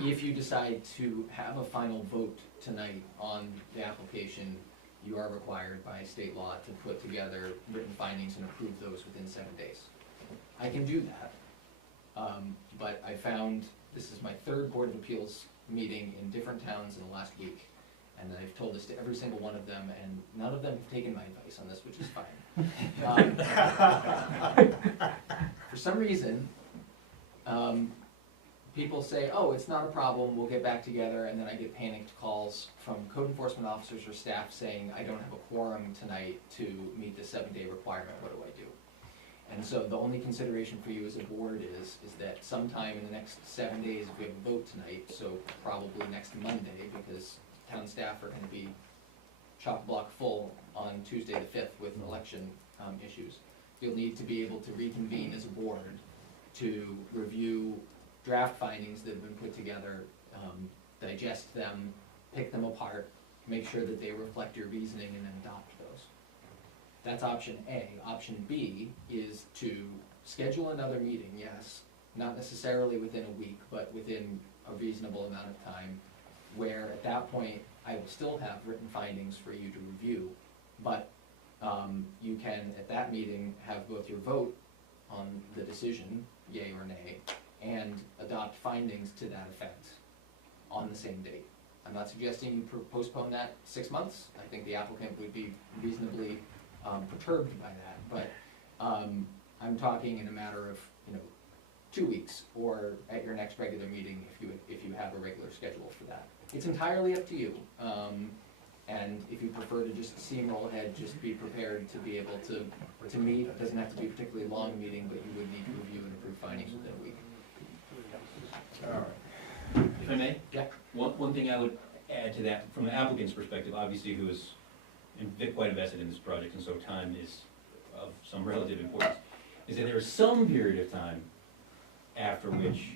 If you decide to have a final vote tonight on the application, you are required by state law to put together written findings and approve those within 7 days. I can do that, but I found, this is my third Board of Appeals meeting in different towns in the last week, and I've told this to every single one of them, and none of them have taken my advice on this, which is fine. For some reason, people say, oh, it's not a problem, we'll get back together, and then I get panicked calls from code enforcement officers or staff saying, I don't have a quorum tonight to meet the 7-day requirement, what do I do? And so the only consideration for you as a board is that sometime in the next 7 days, if we have a vote tonight, so probably next Monday, because town staff are gonna be chock-block full on Tuesday the 5th with election issues, you'll need to be able to reconvene as a board to review draft findings that have been put together, digest them, pick them apart, make sure that they reflect your reasoning, and then adopt those. That's option A. Option B is to schedule another meeting, yes, not necessarily within a week, but within a reasonable amount of time, where at that point, I will still have written findings for you to review, but you can, at that meeting, have both your vote on the decision, yay or nay, and adopt findings to that effect on the same date. I'm not suggesting you postpone that 6 months. I think the applicant would be reasonably perturbed by that, but I'm talking in a matter of, 2 weeks, or at your next regular meeting, if you have a regular schedule for that. It's entirely up to you, and if you prefer to just steamroll ahead, just be prepared to be able to meet. It doesn't have to be a particularly long meeting, but you would need to review and approve findings within a week. All right. If I may? Yeah. One thing I would add to that, from the applicant's perspective, obviously who is quite invested in this project, and so time is of some relative importance, is that there is some period of time after which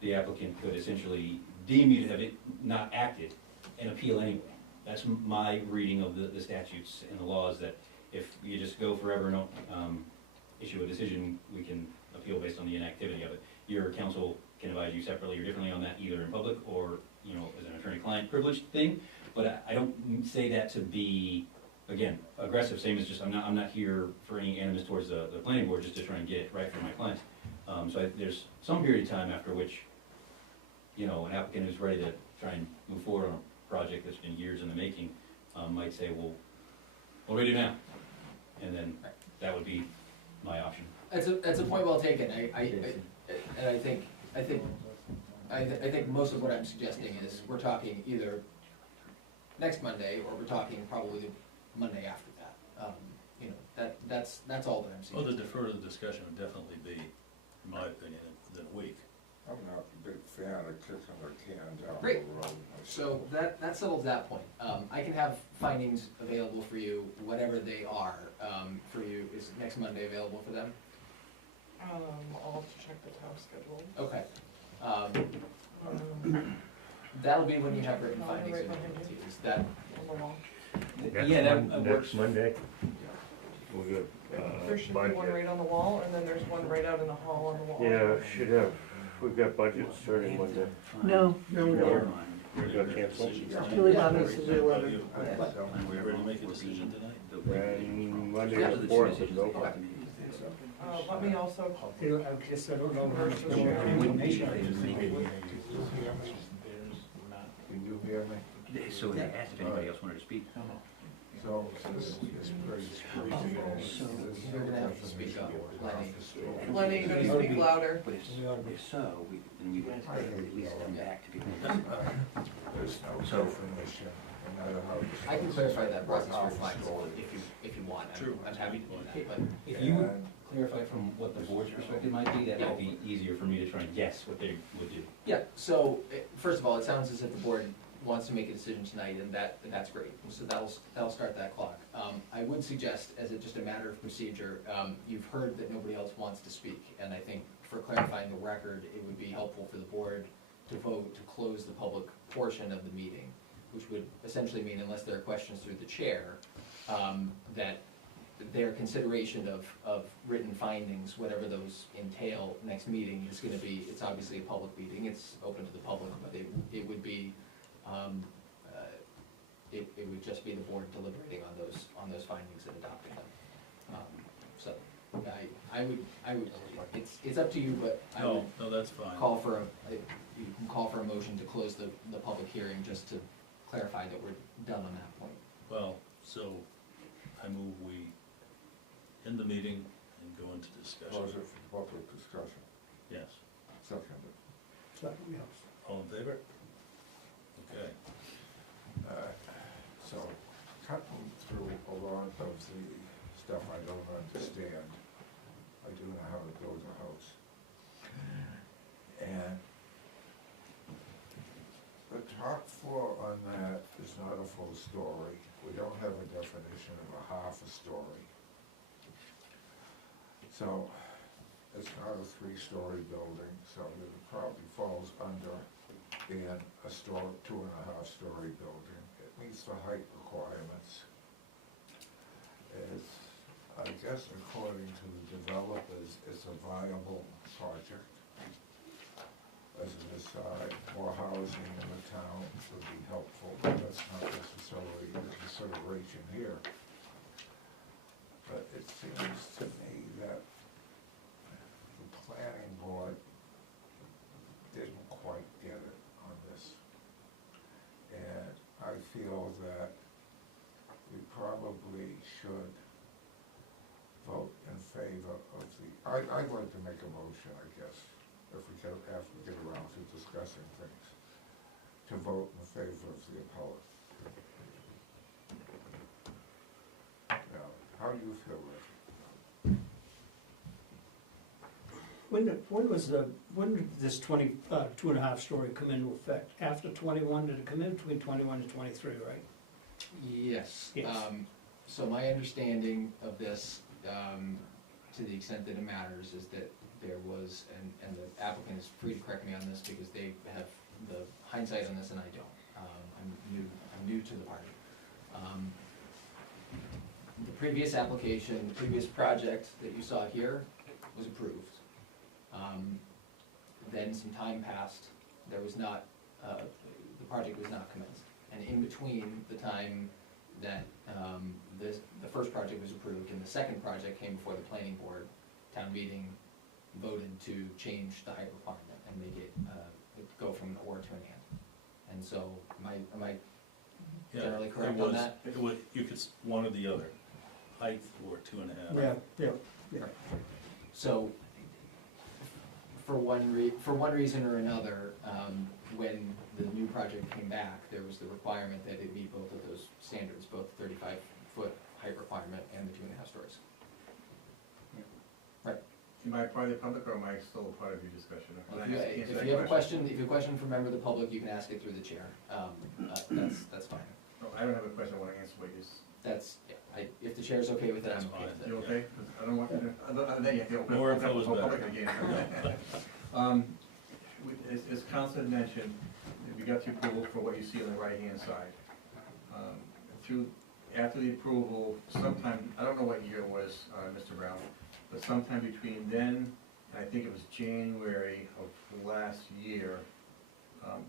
the applicant could essentially deem you to have not acted and appeal anyway. That's my reading of the statutes and the laws, that if you just go forever and don't issue a decision, we can appeal based on the inactivity of it. Your counsel can advise you separately or differently on that, either in public or, as an attorney-client privileged thing. But I don't say that to be, again, aggressive, same as just, I'm not here for any animus towards the planning board, just to try and get it right for my clients. There's some period of time after which, an applicant who's ready to try and move forward on a project that's been years in the making, might say, well, what do we do now? And then that would be my option. That's a point well taken. I think most of what I'm suggesting is we're talking either next Monday, or we're talking probably the Monday after that. That's all that I'm Well, the suggesting. defer to the discussion would definitely be, in my opinion, within a week. I'm not a big fan of kicking the can down the Great. road. So that settles that point. I can have findings available for you, whatever they are, for you. Is next Monday available for them? I'll have to check the town schedule. Okay. Um, That'll be when you have written Right findings behind available to you. you. Is that, on the wall. Yeah, that works. Next Monday, we got, There should be one budget. right on the wall, and then there's one right out in the hall on the wall. Yeah, should have, we've got budget starting Monday. No, no, we don't. We got canceled. Julie Roberts is the 11th. We ready to make a decision tonight? And Monday the 4th is open. Let me also, I guess I don't know. Commercial share. Can you hear me? So they asked if anybody else wanted to speak. So this is pretty you're gonna have to speak up, Lenny. Lenny, you gotta speak louder. But if so, then we would at least come back to people. There's no So- definition, no matter how. I can clarify that process for findings Story. if you want. True. I'm happy to do that, but If you would And clarify from what the board's perspective might be, that might be easier for me to try and guess what they would do. yeah, so, first of all, it sounds as if the board wants to make a decision tonight, and that's great. So that'll start that clock. I would suggest, as just a matter of procedure, you've heard that nobody else wants to speak, and I think for clarifying the record, it would be helpful for the board to vote to close the public portion of the meeting, which would essentially mean, unless there are questions through the chair, that their consideration of written findings, whatever those entail next meeting, is gonna be, it's obviously a public meeting, it's open to the public, but it would be, it would just be the board deliberating on those findings and adopting them. So, I would, it's up to you, but I would No, that's fine. call for you can call for a motion to close the public hearing, just to clarify that we're done on that point. Well, so I move we end the meeting and go into discussion. close it for public discussion. Yes. Second. All in favor? Okay. So cutting through a lot of the stuff I don't understand, I do know how to build a house. And the top floor on that is not a full story. We don't have a definition of a half a story. So it's not a three-story building, so it probably falls under being a 2.5-story building. It meets the height requirements. It's, I guess according to the developers, it's a viable project. As an aside, more housing in the town would be helpful, but that's not necessarily a consideration here. But it seems to me that the planning board didn't quite get it on this. And I feel that we probably should vote in favor of the I'd like to make a motion, I guess, if we can, after we get around to discussing things, to vote in favor of the appellate. Now, how do you feel, Reggie? When did this 2.5 story come into effect? After 21, did it come in between 21 and 23, right? Yes. Yes. So my understanding of this, to the extent that it matters, is that there was, and the applicant is free to correct me on this because they have the hindsight on this and I don't. I'm new to the party. The previous application, the previous project that you saw here was approved. Then some time passed, there was not, the project was not commenced. And in between the time that the first project was approved and the second project came before the planning board, town meeting voted to change the height requirement and make it go from an or to an and. And so, am I Yeah, generally it correct on was- that? It would, you could, one or the other, height or 2.5. Yeah. So, for one reason or another, when the new project came back, there was the requirement that it meet both of those standards, both the 35-foot height requirement and the 2.5 stories. Right. Am I part of the public or am I still a part of your discussion? If you have a question, from a member of the public, you can ask it through the chair. That's fine. No, I don't have a question, I wanna answer what you just. That's, if the chair's okay with it, I'm That's okay with it. You okay? 'Cause I don't want you to, then you have to open More up the info is whole better. public again. As Council had mentioned, we got the approval for what you see on the right-hand side. After the approval, sometime, I don't know what year it was, Mr. Brown, but sometime between then, and I think it was January of last year,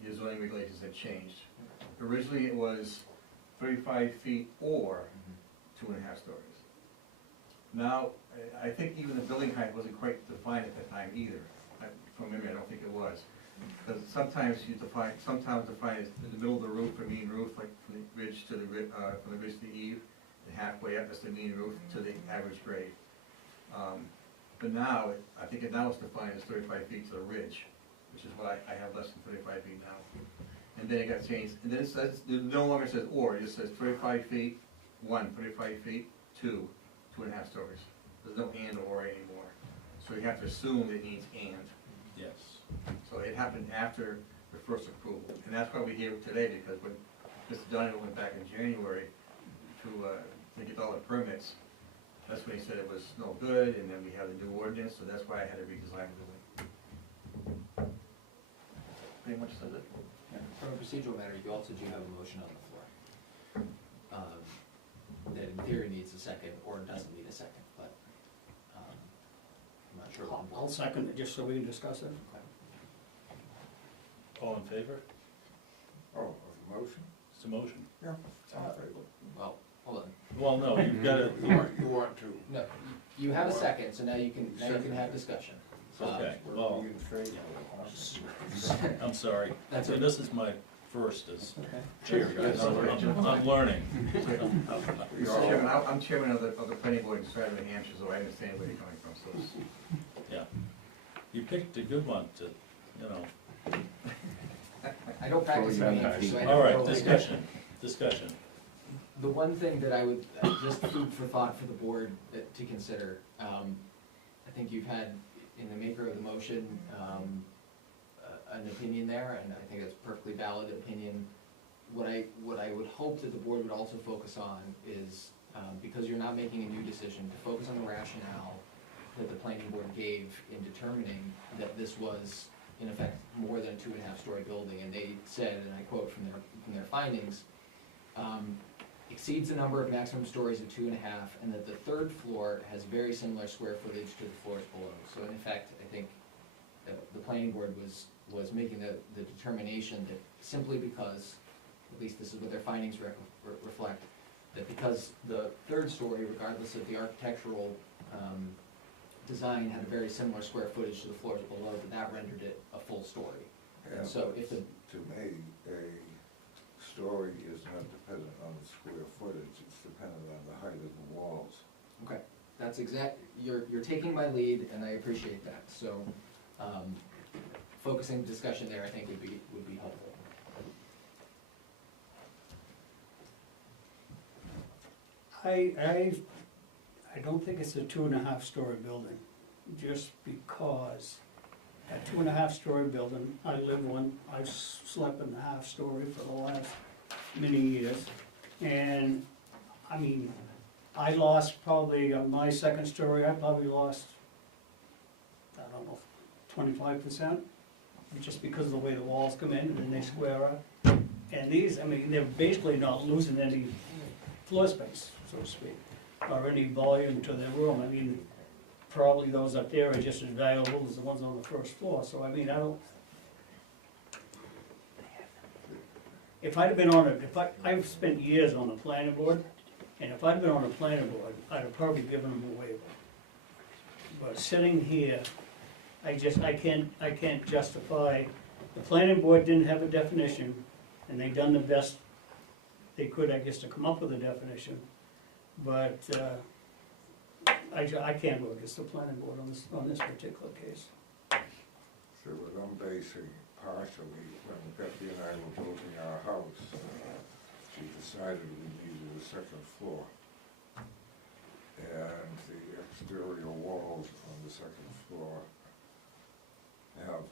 your zoning regulations had changed. Originally, it was 35 feet or 2.5 stories. Now, I think even the building height wasn't quite defined at that time either. From memory, I don't think it was. Because sometimes sometimes define it in the middle of the roof, or mean roof, like from the ridge to the from the ridge to the eave, and halfway up, that's the mean roof to the average grade. But now, I think now it's defined as 35 feet to the ridge, which is why I have less than 35 feet now. And then it got changed, and then it no longer says or, it just says 35 feet, 35 feet, 2.5 stories. There's no and or anymore. So you have to assume it means and. Yes. So it happened after the first approval, and that's why we're here today, because when Mr. Donovan went back in January to get all the permits, that's when he said it was no good, and then we have the new ordinance, so that's why I had to redesign the way. Pretty much says it. From a procedural matter, you also do have a motion on the floor. That in theory needs a second, or doesn't need a second, but, I'm not sure. I'll second it, just so we can discuss it. All in favor? Oh, a motion? It's a motion. Yeah. Well, hold on. Well, no, you've got to, You want to? No, you have a second, so now you can have discussion. okay, well, Were you in favor? I'm sorry. That's See, okay. this is my first as Okay. chair, guys. I'm learning. Mr. Chairman, I'm chairman of the planning board in Stratford, New Hampshire, so I understand where you're coming from, so it's. Yeah. You picked a good one to, you know. I don't practice in New Hampshire, so I All don't right, know. discussion. The one thing that I would, just food for thought for the board to consider, I think you've had, in the maker of the motion, an opinion there, and I think that's a perfectly valid opinion. What I would hope that the board would also focus on is, because you're not making a new decision, to focus on the rationale that the planning board gave in determining that this was, in effect, more than a 2.5 story building, and they said, and I quote from their findings, exceeds the number of maximum stories of 2.5, and that the third floor has very similar square footage to the floors below. So in effect, I think the planning board was making the determination that simply because, at least this is what their findings reflect, that because the third story, regardless of the architectural design, had a very similar square footage to the floors below, that rendered it a full story. Yeah, And so if the, to me, a story is not dependent on the square footage, it's dependent on the height of the walls. okay, That's you're taking my lead, and I appreciate that, so, focusing discussion there, I think would be helpful. I don't think it's a 2.5-story building, just because a 2.5-story building, I live one, I've slept in the half-story for the last many years, and, I mean, I lost probably, on my second story, I probably lost, I don't know, 25%, just because of the way the walls come in and then they square up. And these, I mean, they're basically not losing any floor space, so to speak, or any volume to their room. I mean, probably those up there are just as valuable as the ones on the first floor, so I mean, I don't. If I'd have been on I've spent years on the planning board, and if I'd been on the planning board, I'd have probably given them a waiver. But sitting here, I can't justify, the planning board didn't have a definition, and they done the best they could, I guess, to come up with a definition. But, I can't go against the planning board on this particular case. So what I'm basing partially, when Becky and I were building our house, she decided we needed a second floor. And the exterior walls on the second floor have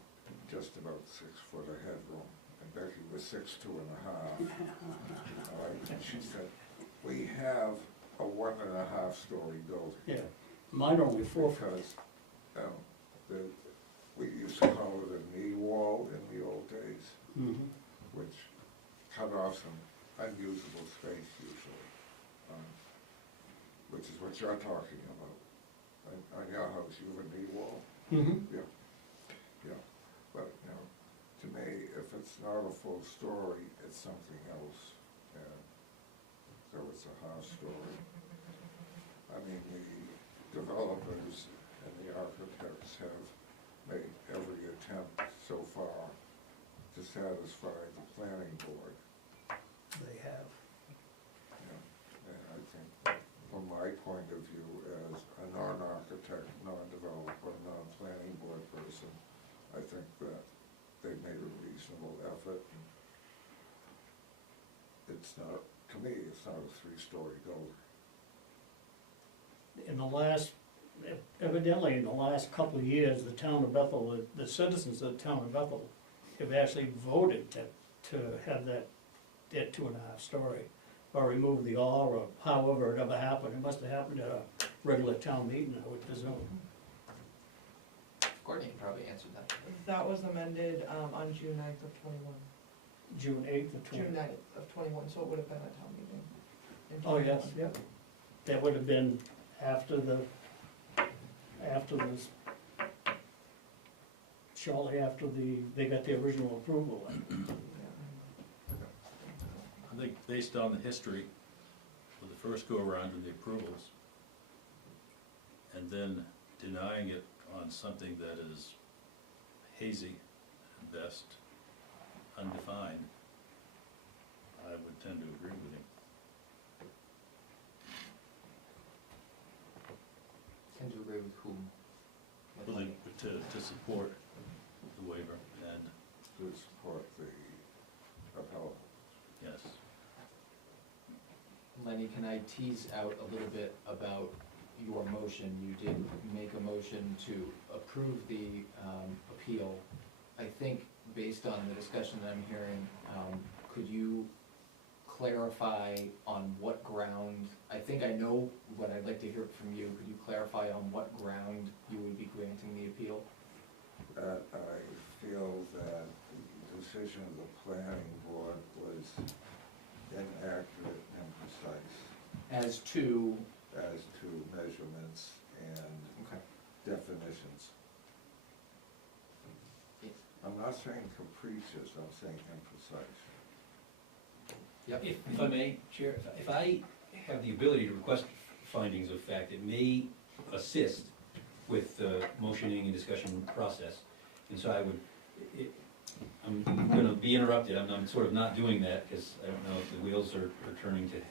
just about 6 foot of headroom. And Becky was 6'2½". And she said, we have a 1.5-story building. Yeah, mine are only 4 foot. Because we used to call it a knee wall in the old days, which cut off some unusable space usually, which is what you're talking about. On your house, you have a knee wall? Yeah. But, to me, if it's not a full story, it's something else. And so it's a half story. I mean, the developers and the architects have made every attempt so far to satisfy the planning board. They have. And I think, from my point of view, as a non-architect, non-developer, non-planning board person, I think that they've made a reasonable effort. It's not, to me, it's not a 3-story building. Evidently, in the last couple of years, the town of Bethel, the citizens of the town of Bethel have actually voted to have that 2.5-story, or remove the or however it ever happened. It must have happened at a regular town meeting, I would presume. Courtney probably answered that. That was amended, on June 9th of 21. June 8th of 20. June 9th of 21, so it would have been a town meeting. in Oh, yes, 21. yep. That would have been after this, shortly after they got the original approval. I think based on the history of the first go-around of the approvals, and then denying it on something that is hazy at best, undefined, I would tend to agree with him. Tend to agree with whom? With Willing Lenny? to support the waiver, and To support the appellate. yes. Lenny, can I tease out a little bit about your motion? You did make a motion to approve the appeal. I think, based on the discussion that I'm hearing, could you clarify on what ground, I think I know what I'd like to hear from you, could you clarify on what ground you would be granting the appeal? I feel that the decision of the planning board was inaccurate and precise As to, as to measurements and okay, definitions. I'm not saying capricious, I'm saying imprecise. yep, If I may, Chair, if I have the ability to request findings of fact, it may assist with the motioning and discussion process. And so I'm gonna be interrupted, I'm sort of not doing that, because I don't know if the wheels are turning to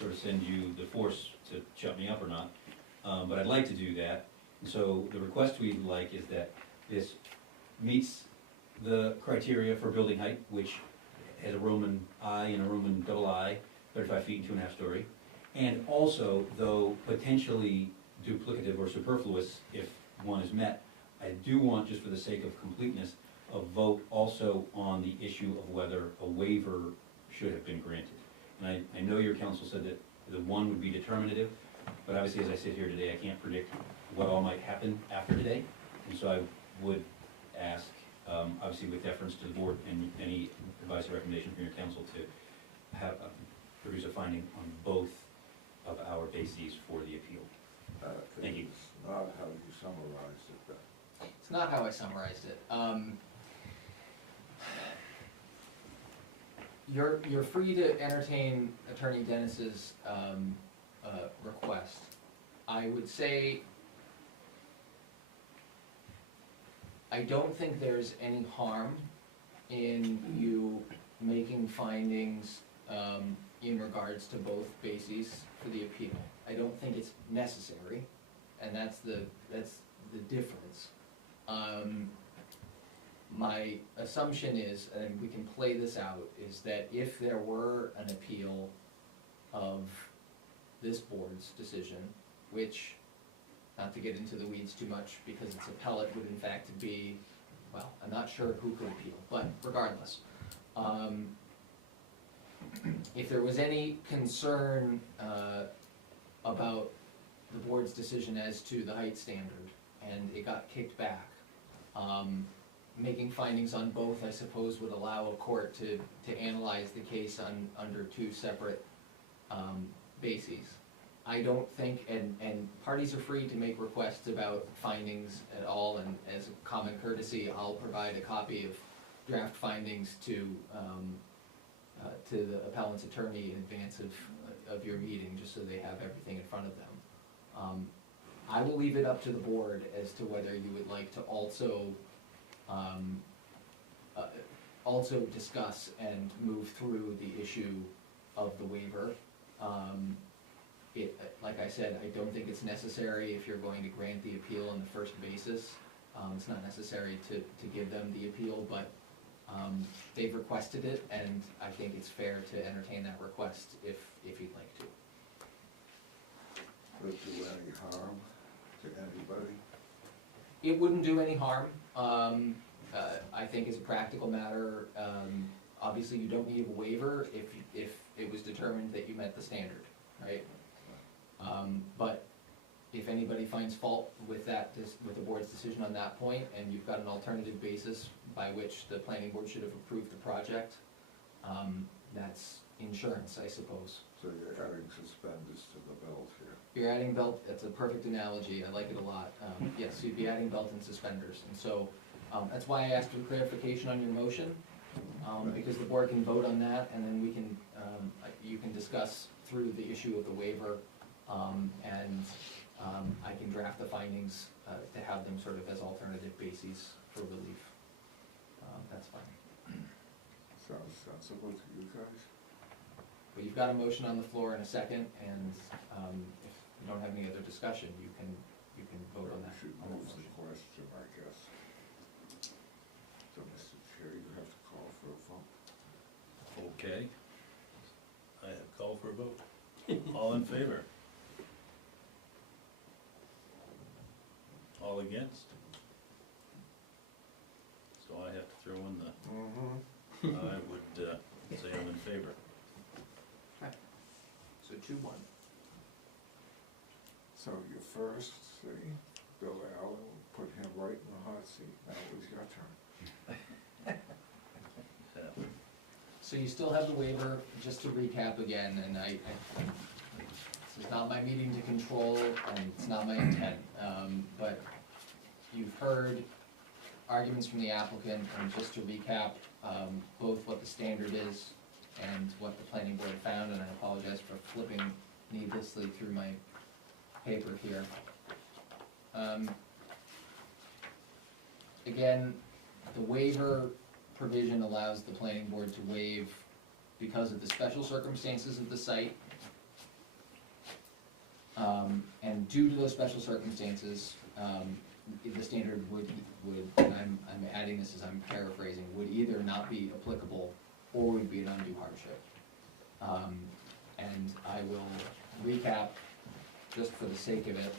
sort of send you the force to shut me up or not. but I'd like to do that. And so the request we'd like is that this meets the criteria for building height, which has a Roman I and a Roman double I, 35 feet and 2.5 story. And also, though potentially duplicative or superfluous if one is met, I do want, just for the sake of completeness, a vote also on the issue of whether a waiver should have been granted. And I know your counsel said that the one would be determinative, but obviously, as I sit here today, I can't predict what all might happen after today. And so I would ask, obviously with deference to the board and any advice or recommendation from your counsel, to have, produce a finding on both of our bases for the appeal. Thank you. It's not how you summarized it, then. It's not how I summarized it. You're free to entertain Attorney Dennis's request. I would say, I don't think there's any harm in you making findings in regards to both bases for the appeal. I don't think it's necessary, and that's the difference. My assumption is, and we can play this out, is that if there were an appeal of this board's decision, which, not to get into the weeds too much, because it's appellate, would in fact be, well, I'm not sure who could appeal, but regardless. If there was any concern about the board's decision as to the height standard, and it got kicked back, making findings on both, I suppose, would allow a court to analyze the case under two separate bases. I don't think, and parties are free to make requests about findings at all, and as a common courtesy, I'll provide a copy of draft findings to the appellant's attorney in advance of your meeting, just so they have everything in front of them. I will leave it up to the board as to whether you would like to also discuss and move through the issue of the waiver. Like I said, I don't think it's necessary if you're going to grant the appeal on the first basis. It's not necessary to give them the appeal, but they've requested it, and I think it's fair to entertain that request if you'd like to. Would it do any harm to anybody? It wouldn't do any harm. I think as a practical matter, obviously you don't need a waiver if it was determined that you met the standard, right? But if anybody finds fault with with the board's decision on that point, and you've got an alternative basis by which the planning board should have approved the project, that's insurance, I suppose. So you're adding suspenders to the belt here. You're adding belt, that's a perfect analogy, I like it a lot. Yes, you'd be adding belt and suspenders, and so, that's why I asked for clarification on your motion, because the board can vote on that, and then we can, you can discuss through the issue of the waiver, and I can draft the findings to have them sort of as alternative bases for relief. That's fine. Sounds sensible to you guys? But you've got a motion on the floor in a second, and if you don't have any other discussion, you can vote on that. Should on that move the motion. question, I guess. So, Mr. Chair, you have to call for a vote. Okay. I have called for a vote. All in favor? All against? So I have to throw in the, I would say I'm in favor. So 2-1. So your first, see, Bill Allen, put him right in the hot seat. Now it was your turn. So you still have the waiver, just to recap again, and this is not my meeting to control, and it's not my intent, but you've heard arguments from the applicant, and just to recap, both what the standard is and what the planning board found, and I apologize for flipping needlessly through my paper here. Again, the waiver provision allows the planning board to waive because of the special circumstances of the site, And due to those special circumstances, the standard would, and I'm adding this as I'm paraphrasing, would either not be applicable or would be an undue hardship. And I will recap, just for the sake of it,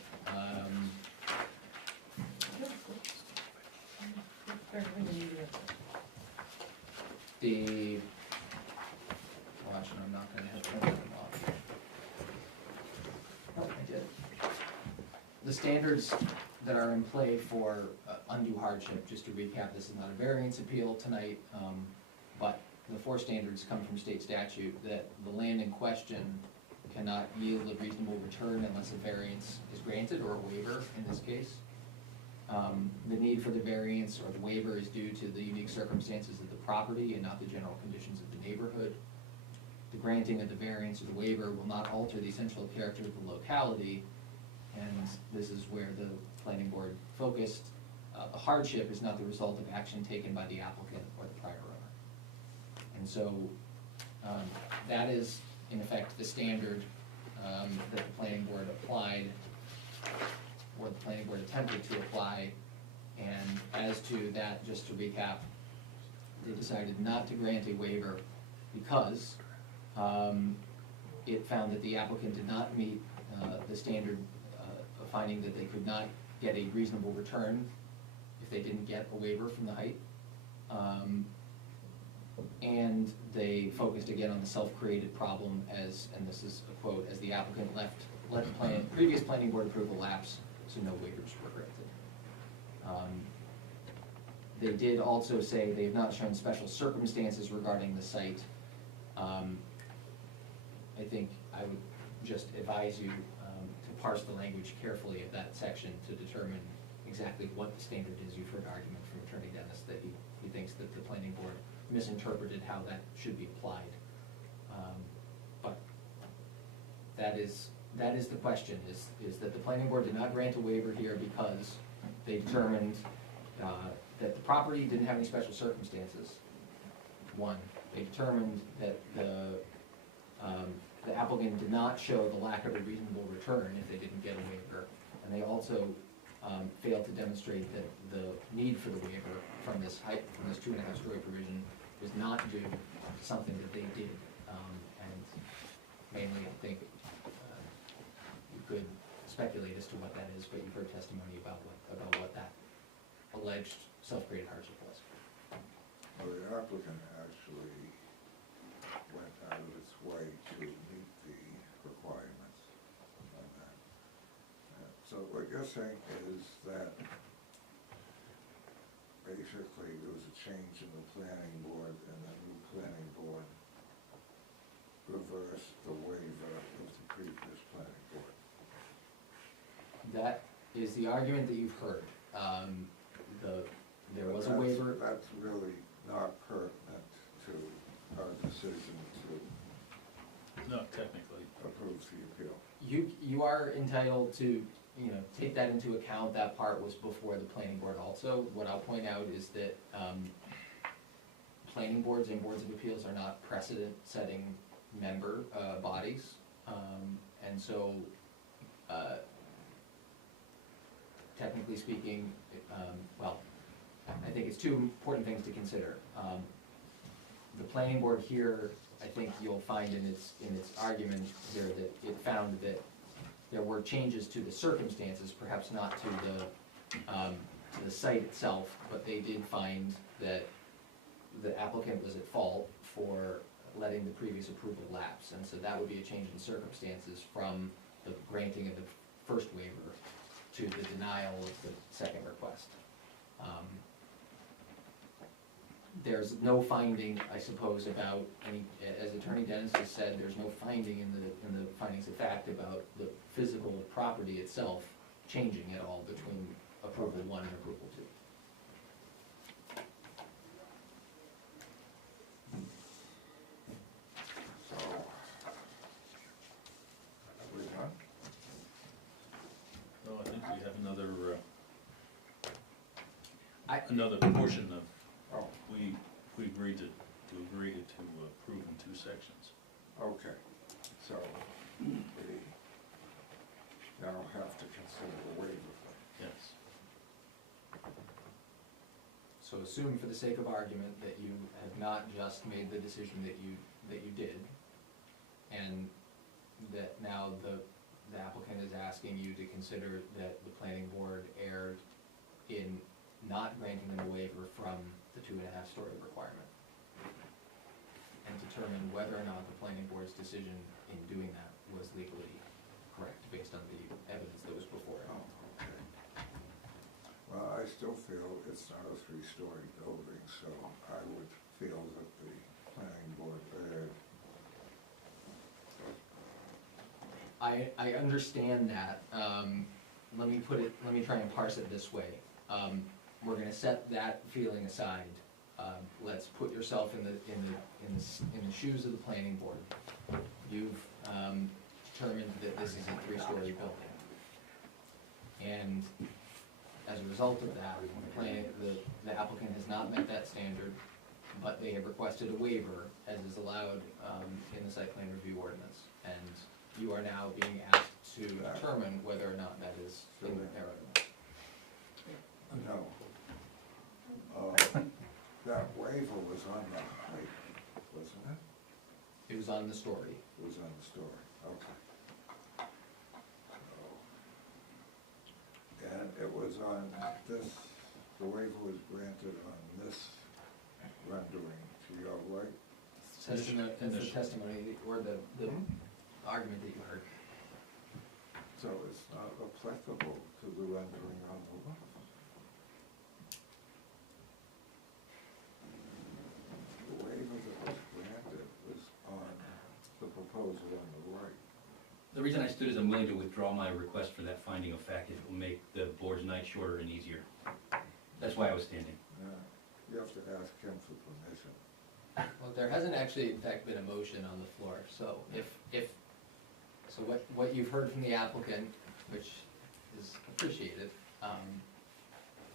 the, watch, and I'm not gonna have to print them off. Oh, I did. The standards that are in play for undue hardship, just to recap, this is not a variance appeal tonight, but the four standards come from state statute, that the land in question cannot yield a reasonable return unless a variance is granted, or a waiver in this case. The need for the variance or the waiver is due to the unique circumstances of the property and not the general conditions of the neighborhood. The granting of the variance or the waiver will not alter the essential character of the locality, and this is where the planning board focused. The hardship is not the result of action taken by the applicant or the prior owner. And so, that is, in effect, the standard that the planning board applied, or the planning board attempted to apply. And as to that, just to recap, they decided not to grant a waiver because it found that the applicant did not meet the standard of finding that they could not get a reasonable return if they didn't get a waiver from the height. And they focused again on the self-created problem as, and this is a quote, as the applicant let the previous planning board approval lapse, so no waivers were granted. They did also say they have not shown special circumstances regarding the site. I think I would just advise you to parse the language carefully of that section to determine exactly what the standard is. You've heard argument from Attorney Dennis that he thinks that the planning board misinterpreted how that should be applied. But that is the question, is that the planning board did not grant a waiver here because they determined that the property didn't have any special circumstances. One, they determined that the applicant did not show the lack of a reasonable return if they didn't get a waiver. And they also failed to demonstrate that the need for the waiver from this 2.5-story provision was not due to something that they did. And mainly, I think, you could speculate as to what that is, but you've heard testimony about what that alleged self-created hardship was. Well, the applicant actually went out of its way to meet the requirements on that. So what you're saying is that basically there was a change in the planning board, and the new planning board reversed the waiver of the previous planning board. That is the argument that you've heard. There was a waiver. That's really not pertinent to our decision to Not technically. approve the appeal. You are entitled to, take that into account. That part was before the planning board also. What I'll point out is that planning boards and boards of appeals are not precedent-setting member bodies. And so, technically speaking, I think it's two important things to consider. The planning board here, I think you'll find in its argument here that it found that there were changes to the circumstances, perhaps not to the site itself, but they did find that the applicant was at fault for letting the previous approval lapse. And so that would be a change in circumstances from the granting of the first waiver to the denial of the second request. There's no finding, I suppose, about any, as Attorney Dennis has said, there's no finding in the findings of fact about the physical property itself changing at all between approval 1 and approval 2. So, are we done? No, I think we have another, I- another portion of, Oh, we agreed to agree to approve in 2 sections. okay. So, the now have to consider a waiver. Yes. So assume for the sake of argument that you have not just made the decision that you did, and that now the applicant is asking you to consider that the planning board erred in not granting them a waiver from the 2.5-story requirement, and determine whether or not the planning board's decision in doing that was legally correct, based on the evidence that was before it. Oh, okay. Well, I still feel it's not a 3-story building, so I would feel that the planning board erred. I understand that. Let me try and parse it this way. We're gonna set that feeling aside. Let's put yourself in the shoes of the planning board. You've determined that this is a 3-story building. And as a result of that, the applicant has not met that standard, but they have requested a waiver, as is allowed in the site plan review ordinance. And you are now being asked to determine whether or not that is in their ordinance. No. That waiver was on the height, wasn't it? It was on the story. It was on the story, okay. So, and it was on this, the waiver was granted on this rendering to your right? Testimony, the testimony, or the argument that you heard. So it's not applicable to the rendering on the left? The waiver that was granted was on the proposal on the right. The reason I stood is I'm willing to withdraw my request for that finding of fact if it will make the board's night shorter and easier. That's why I was standing. Yeah, you have to ask him for permission. Well, there hasn't actually, in fact, been a motion on the floor, so so what you've heard from the applicant, which is appreciated,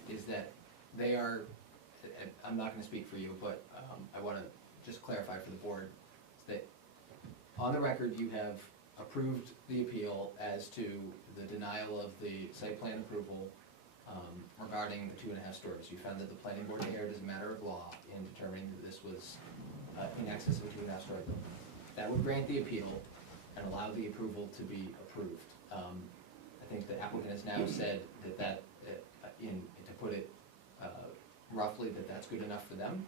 is that they are, I'm not gonna speak for you, but I wanna just clarify for the board, is that on the record, you have approved the appeal as to the denial of the site plan approval regarding the 2.5 stories. You found that the planning board erred as a matter of law in determining that this was in excess of a 2.5-story building. That would grant the appeal and allow the approval to be approved. I think the applicant has now said that to put it roughly, that's good enough for them.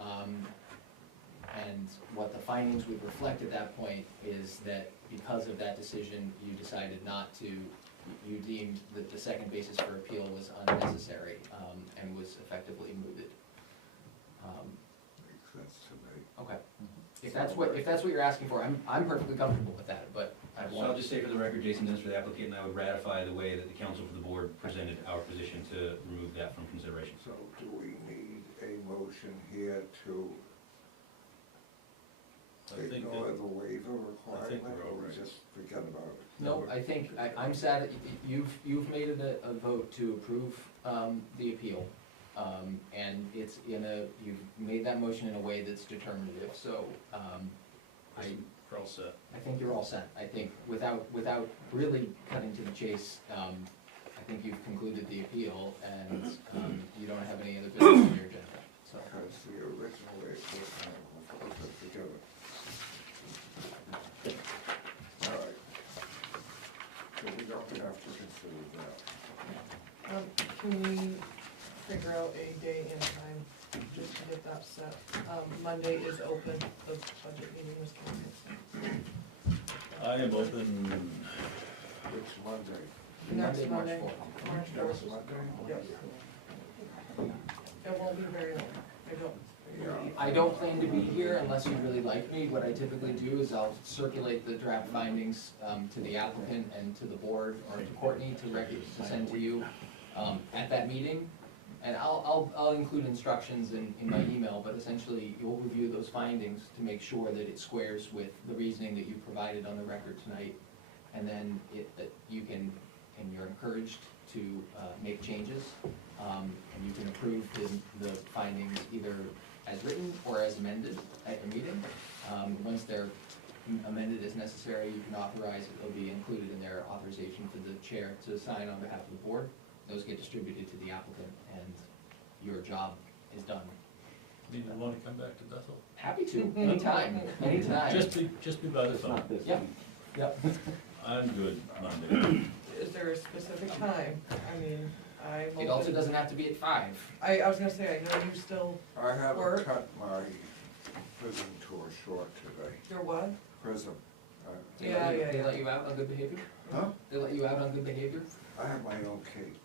And what the findings would reflect at that point is that because of that decision, you decided not to, you deemed that the second basis for appeal was unnecessary and was effectively mooted. Makes sense to me. Okay. If that's what you're asking for, I'm perfectly comfortable with that, but I So want. I'll just say for the record, Jason Dennis for the applicant, and I would ratify the way that the council for the board presented our position to remove that from consideration. So do we need a motion here to I think ignore that, the waiver I think requirement, we're all or right. just forget about it? No, I think, I'm sad that you've made a vote to approve the appeal. And it's you've made that motion in a way that's determinative, so we're all set. I think you're all set. I think without really cutting to the chase, I think you've concluded the appeal and you don't have any other business on your agenda, so. Because the original waiver, we'll put it together. All right. So we don't have to consider that. Can we figure out a day and time just to get that set? Monday is open, the budget meeting was canceled. I am open, Which Monday? Next Monday, March 4th. March Next 4th. Monday? It won't be very long, I don't. Yeah. I don't plan to be here unless you really like me. What I typically do is I'll circulate the draft findings to the applicant and to the board, or to Courtney to send to you at that meeting. And I'll include instructions in my email, but essentially you'll review those findings to make sure that it squares with the reasoning that you provided on the record tonight. And then you can, and you're encouraged to make changes, and you can approve the findings either as written or as amended at your meeting. Once they're amended as necessary, you can authorize it, it'll be included in their authorization for the chair to sign on behalf of the board. Those get distributed to the applicant, and your job is done. Do you wanna come back to Bethel? Happy to, anytime, anytime. Just be by the It's phone. not this Yeah. week. Yep. I'm good Monday. Is there a specific time? I mean, I'm It also open. doesn't have to be at 5. I was gonna say, I know you still, I haven't Work. cut my prison tour short today. you're what? Prison. They Yeah, let you- yeah, They yeah. let you out on good behavior? Huh? They let you out on good behavior? I have my own cake.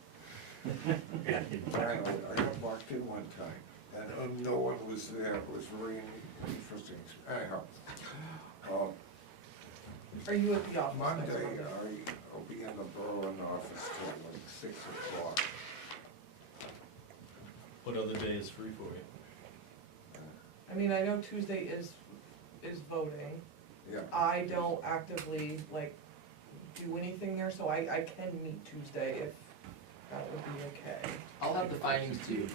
I got locked in one time, and no one was there. It was very interesting. Anyhow, Are you at the office Monday, next Monday? I'll be in the Berlin office till like 6 o'clock. What other day is free for you? I mean, I know Tuesday is voting. Yeah. I don't actively, like, do anything there, so I can meet Tuesday if that would be okay. I'll have the findings to you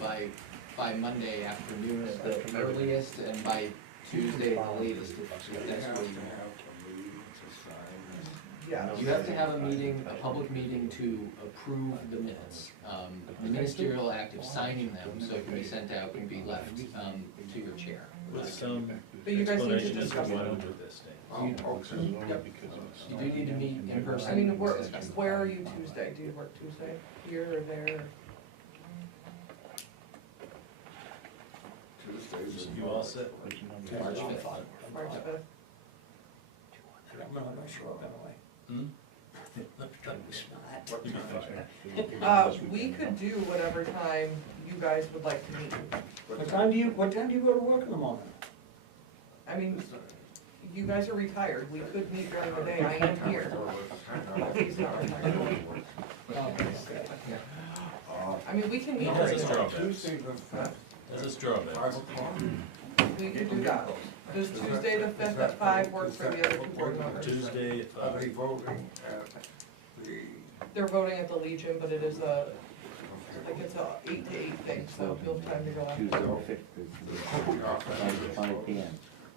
by Monday afternoon at the earliest, and by Tuesday at the latest, if You that's have what to you have want. a meeting to sign. Yeah. You have to have a meeting, a public meeting to approve the minutes. The ministerial act of signing them, so it can be sent out, can be left to your chair. With some But you guys need to explanation as to discuss why it. we do this thing. Oh, okay. You do need to meet in person. I mean, and discuss the where are findings. you Tuesday? Do you work Tuesday? Here or there? Tuesdays. You all set? March 5th. March 5th? Hmm? What You'd be time? fine. We could do whatever time you guys would like to meet. What time do you go to work in the morning? I mean, you guys are retired, we could meet during the day, I am here. He's not retired. I mean, we can meet He has during a the straw day, bag. Tuesday the fifth, That's a straw 5 bag. o'clock. we can do that. Does Tuesday the 5th at 5 work for the other two board members? Tuesday at Are they 5. voting at the, They're voting at the Legion, but it is like it's a 8 to 8 thing, so you'll have time to go Tuesday after. the 5th is the 5 p.m.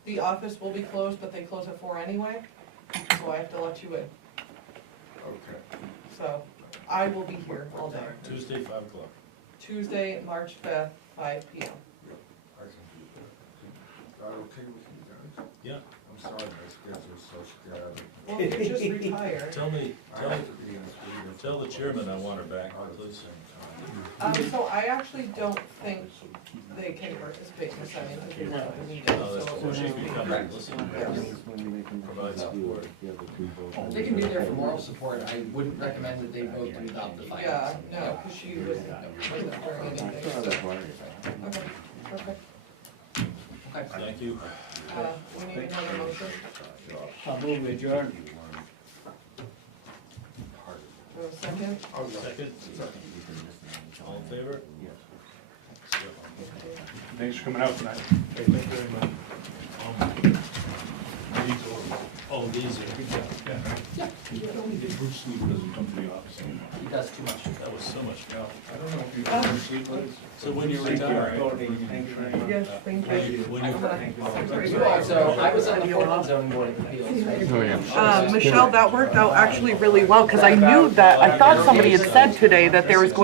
The office will be closed, but they close at 4 anyway, so I have to let you in. okay. So I will be here all day. Tuesday, 5 o'clock. Tuesday, March 5th, 5 p.m. I can do that. Is that okay with you guys? Yeah. I'm sorry, my schedule's so scattered. Well, you're just retired. Tell me, I have to be in Sweden. tell the chairman I want her back, Out at the please. same time. So I actually don't think they can participate in the Senate because they weren't at the meeting, Oh, that's so. cool. She can come and listen. Yes. Provide support. They can be there for moral support. I wouldn't recommend that they vote to adopt the findings. Yeah, no, because she wasn't during anything, so, okay, perfect. Okay. Thank you. We need another motion. I'll move adjourn. Second? Oh, no. Second? All in favor? Thanks for coming out tonight. Thank you very much. Oh, these are, Yeah, Only get Bruce Lee doesn't come to the office anymore. he does too much. that was so much. I don't know if you've ever seen what it's. So when you retire, Yes, thank you. when you, So I was on the Portland zoning board of appeals, right? Michelle, that worked out actually really well, because I knew that, I thought somebody had said today that there was going